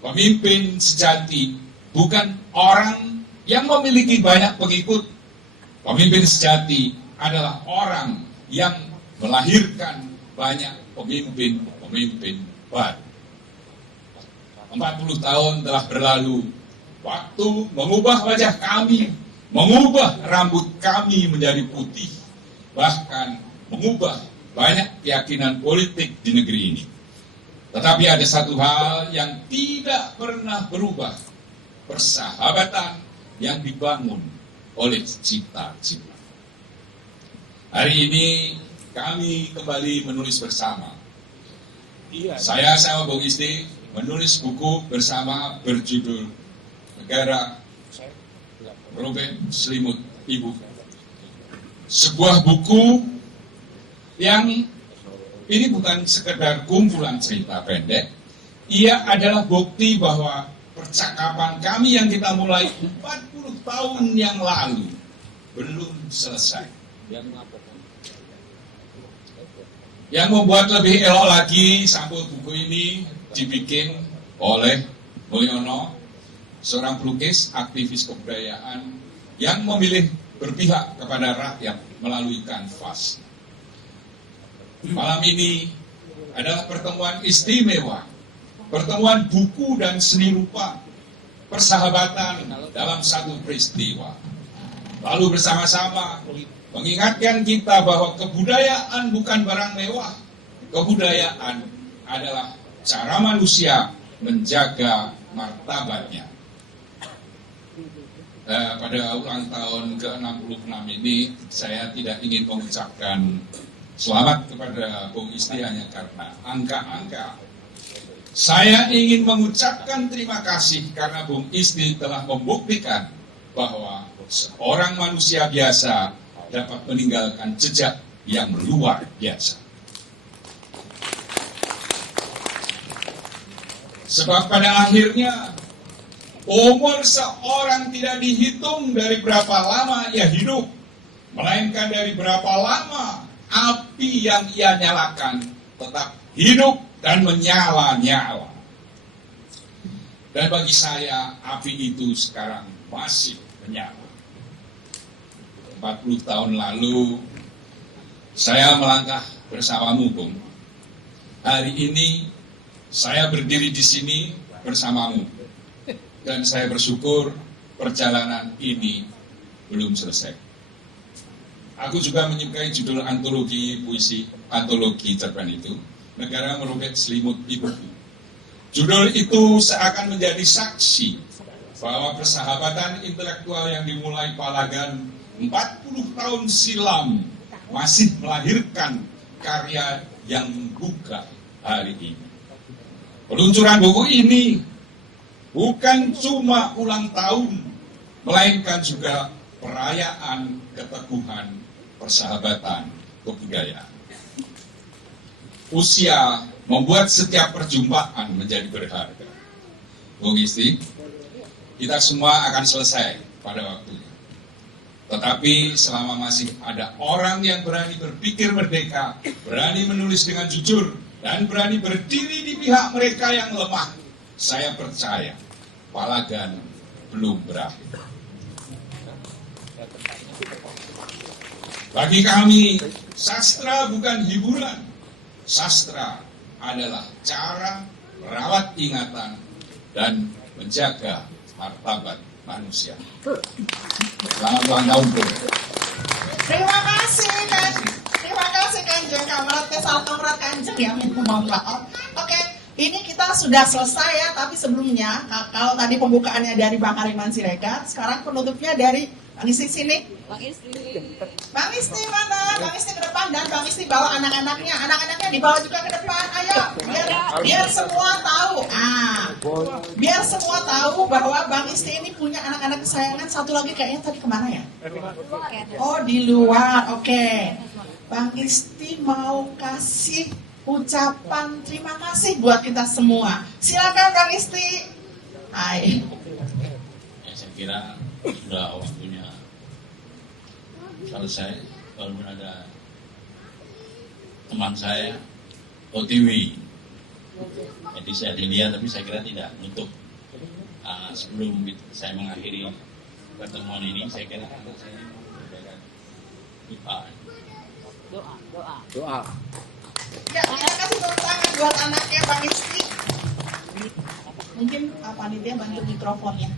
Pemimpin sejati bukan orang yang memiliki banyak pengikut. Pemimpin sejati adalah orang yang melahirkan banyak pemimpin baru. 40 tahun telah berlalu. Waktu mengubah wajah kami, mengubah rambut kami menjadi putih, bahkan mengubah banyak keyakinan politik di negeri ini. Tetapi ada satu hal yang tidak pernah berubah, persahabatan yang dibangun oleh cita-cita. Hari ini kami kembali menulis bersama. Saya sama Bung Isti menulis buku bersama berjudul Negara Robek Selimut Ibu. Sebuah buku yang ini bukan sekedar kumpulan cerita pendek. Ia adalah bukti bahwa percakapan kami yang kita mulai 40 tahun yang lalu belum selesai. Yang membuat lebih elok lagi, sampul buku ini dibikin oleh Mulyono, seorang pelukis, aktivis kebudayaan yang memilih berpihak kepada rakyat melalui kanvas. Malam ini adalah pertemuan istimewa, pertemuan buku dan seni rupa, persahabatan dalam satu peristiwa. Lalu bersama-sama mengingatkan kita bahwa kebudayaan bukan barang mewah. Kebudayaan adalah cara manusia menjaga martabatnya. Pada ulang tahun ke-66 ini, saya tidak ingin mengucapkan selamat kepada Bung Isti hanya karena angka-angka. Saya ingin mengucapkan terima kasih karena Bung Isti telah membuktikan bahwa seorang manusia biasa dapat meninggalkan jejak yang luar biasa. Sebab pada akhirnya umur seorang tidak dihitung dari berapa lama ia hidup, melainkan dari berapa lama api yang ia nyalakan tetap hidup dan menyala-nyala. Dan bagi saya api itu sekarang masih menyala. 40 tahun lalu saya melangkah bersamamu, Bung. Hari ini saya berdiri di sini bersamamu. Dan saya bersyukur perjalanan ini belum selesai. Aku juga menyukai judul antologi puisi, antologi cerpen itu, Negara Merobek Selimut Ibuku. Judul itu seakan menjadi saksi bahwa persahabatan intelektual yang dimulai Palagan 40 tahun silam masih melahirkan karya yang membuka hari ini. Peluncuran buku ini bukan cuma ulang tahun, melainkan juga perayaan keteguhan persahabatan kebudayaan. Usia membuat setiap perjumpaan menjadi berharga. Bung Isti, kita semua akan selesai pada waktunya. Tetapi selama masih ada orang yang berani berpikir merdeka, berani menulis dengan jujur, dan berani berdiri di pihak mereka yang lemah, saya percaya Palagan belum berakhir. Bagi kami, sastra bukan hiburan. Sastra adalah cara merawat ingatan dan menjaga martabat manusia. Selamat ulang tahun, Bro. Terima kasih Kanjeng Kamrat, salah Kamrat Kanjeng ya, mohon maaf. Oke, ini kita sudah selesai ya, tapi sebelumnya kalau tadi pembukaannya dari Bang Hariman Siregar, sekarang penutupnya dari Bang Isti sini. Bang Isti mana? Bang Isti ke depan dan Bang Isti bawa anak-anaknya. Anak-anaknya dibawa juga ke depan. Ayo, biar semua tahu. Biar semua tahu bahwa Bang Isti ini punya anak-anak kesayangan. Satu lagi kayaknya tadi kemana ya? Oh, di luar. Oke. Bang Isti mau kasih ucapan terima kasih buat kita semua. Silakan Bang Isti. Hai. Ya, saya kira sudah waktunya selesai. Walaupun ada teman saya OTW, jadi saya dilihat, tapi saya kira tidak nutup. Sebelum saya mengakhiri pertemuan ini, saya kira saya memberikan Doa. Ya, kita kasih tepuk tangan buat anaknya Bang Isti. Mungkin panitia bantu mikrofonnya.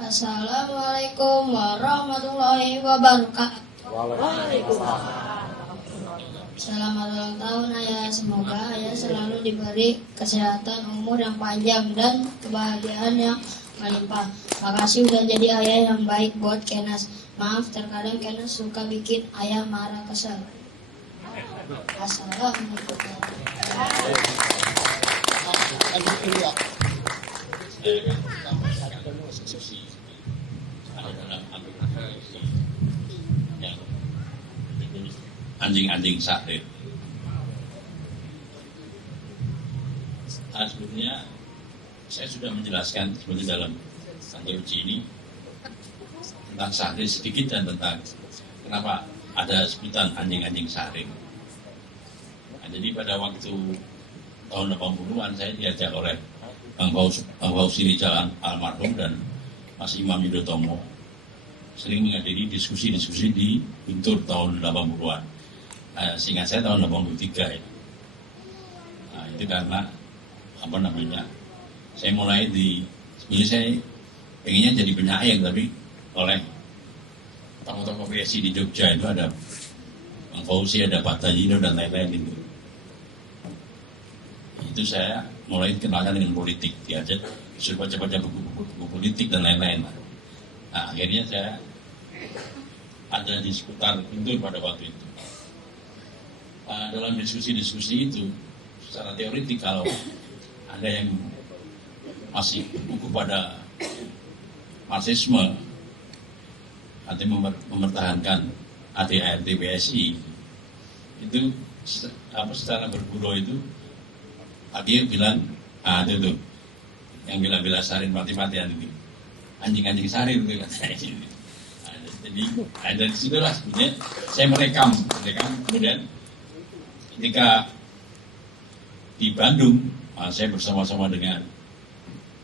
Assalamualaikum warahmatullahi wabarakatuh. Selamat ulang tahun Ayah. Semoga Ayah selalu diberi kesehatan, umur yang panjang, dan kebahagiaan yang melimpah. Makasih udah jadi ayah yang baik buat Kenas. Maaf terkadang Kenas suka bikin Ayah marah, kesel. Assalamualaikum. Anjing-anjing sahrir. Sebelumnya saya sudah menjelaskan seperti dalam antologi ini tentang sahrir sedikit dan tentang kenapa ada sebutan anjing-anjing sahrir. Nah, jadi pada waktu tahun 80-an saya diajak oleh Bang Fauzi Rijal almarhum dan Mas Imam Yudotomo sering menghadiri diskusi-diskusi di Guntur tahun 80-an. Seingat saya tahun 83 ya. Nah, itu karena saya mulai sebenarnya saya pengennya jadi penyair, tapi oleh tokoh-tokoh PSI di Jogja itu ada Bang Fauzi, ada Pak Tajino dan lain-lain itu. Itu saya mulai kenalkan dengan politik, diajak suruh baca-baca buku-buku politik dan lain-lain. Nah, akhirnya saya ada di seputar Guntur pada waktu itu. Dalam diskusi-diskusi itu, secara teoritik kalau ada yang masih berkuku pada Marxisme, artinya mempertahankan ADART PSI, itu secara berguru itu, dia bilang, itu tuh, yang bila-bila Sarin mati-matian itu, anjing-anjing Sarin itu katanya. Jadi dari situlah kemudian saya merekam kemudian ketika di Bandung, saya bersama-sama dengan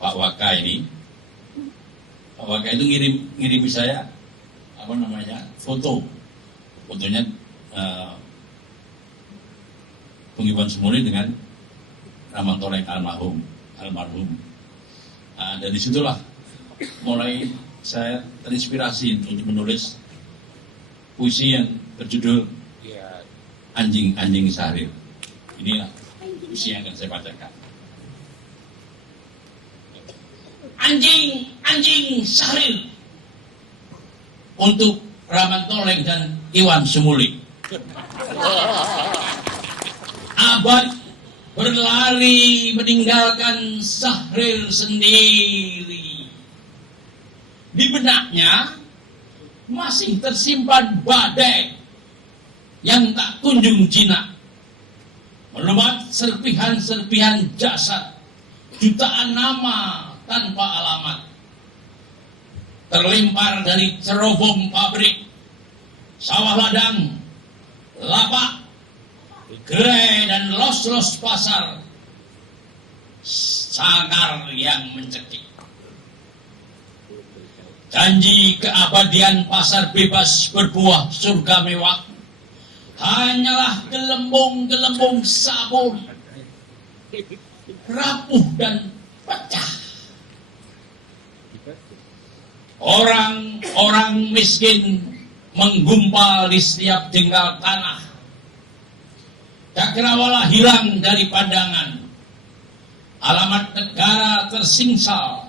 Pak Waka ini. Pak Waka itu ngirimi saya fotonya Bung Iwan Semuli dengan Ramang Toleng almarhum. Dari situlah mulai saya terinspirasi untuk menulis puisi yang berjudul Anjing-anjing Sahrir. Inilah puisi yang akan saya bacakan. Anjing-anjing Sahrir untuk Ramang Toleng dan Iwan Semuli. Abad berlari meninggalkan Sahrir sendiri. Di benaknya masih tersimpan badai yang tak kunjung jinak, melumat serpihan-serpihan jasad, jutaan nama tanpa alamat, terlempar dari cerobong pabrik, sawah ladang, lapak, gerai dan los-los pasar, sangkar yang mencekik. Janji keabadian pasar bebas berbuah surga mewah hanyalah gelembung-gelembung sabun, rapuh dan pecah. Orang-orang miskin menggumpal di setiap jengkal tanah. Cakrawala hilang dari pandangan. Alamat negara tersingsal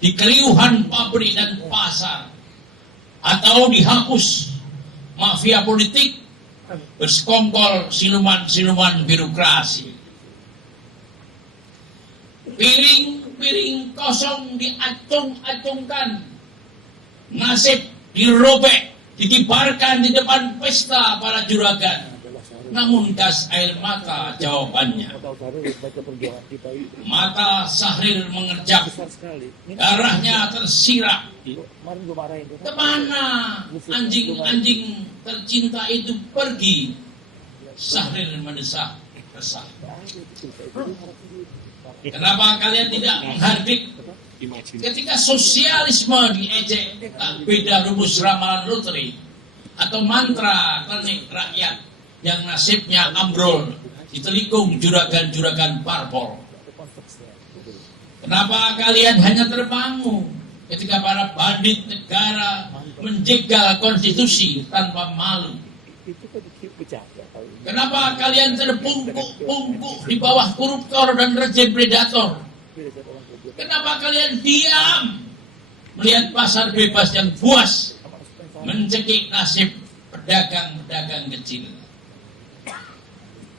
di keriuhan pabrik dan pasar, atau dihapus mafia politik bersekongkol siluman-siluman birokrasi. Piring-piring kosong diacung-acungkan, nasib dirobek, dikibarkan di depan pesta para juragan. Namun gas air mata jawabannya. Mata Sahrir mengerjap, darahnya tersirak. Kemana anjing-anjing tercinta itu pergi? Sahrir mendesak resah. Kenapa kalian tidak menghardik? Ketika sosialisme diejek, tak beda rumus ramalan Rotary atau mantra klinik rakyat yang nasibnya ambrol di telikung juragan-juragan parpol. Kenapa kalian hanya terbangun ketika para bandit negara menjegal konstitusi tanpa malu? Kenapa kalian terbungkuk-bungkuk di bawah koruptor dan rejim predator? Kenapa kalian diam melihat pasar bebas yang puas mencekik nasib pedagang-pedagang kecil?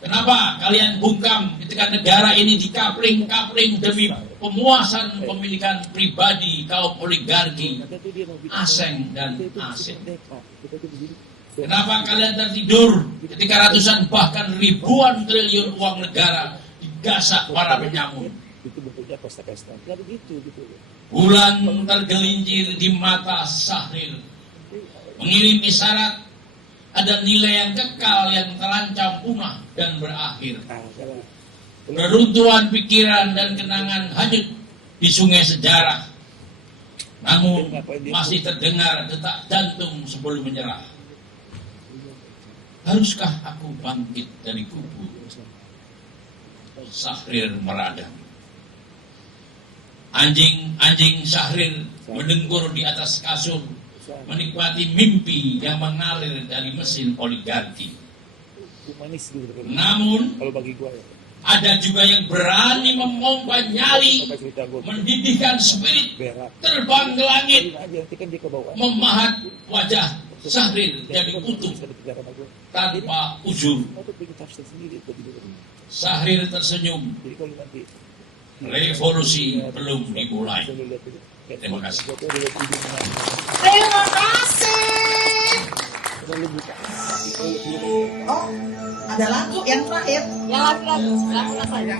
Kenapa kalian bungkam ketika negara ini dikapling-kapling demi pemuasan pemilikan pribadi kaum oligarki, aseng dan asing? Kenapa kalian tertidur ketika ratusan bahkan ribuan triliun uang negara digasak para penyamun? Bulan tergelincir di mata Sahrir, mengirim isyarat ada nilai yang kekal yang terancam punah dan berakhir. Reruntuhan pikiran dan kenangan hanyut di sungai sejarah. Namun masih terdengar detak jantung sebelum menyerah. Haruskah aku bangkit dari kubur? Sahrir meradang. Anjing-anjing Sahrir mendengkur di atas kasur, menikmati mimpi yang mengalir dari mesin oligarki. Namun ada juga yang berani memompa nyali, mendidihkan spirit, terbang ke langit, memahat wajah Syahrir jadi utuh tanpa ujur. Syahrir tersenyum. Revolusi belum dimulai. Terima kasih. Terima kasih. Oh, ada lagu yang terakhir. Yang lagu saja.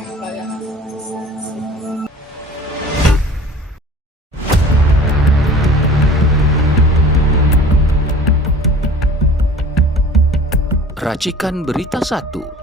Racikan Berita 1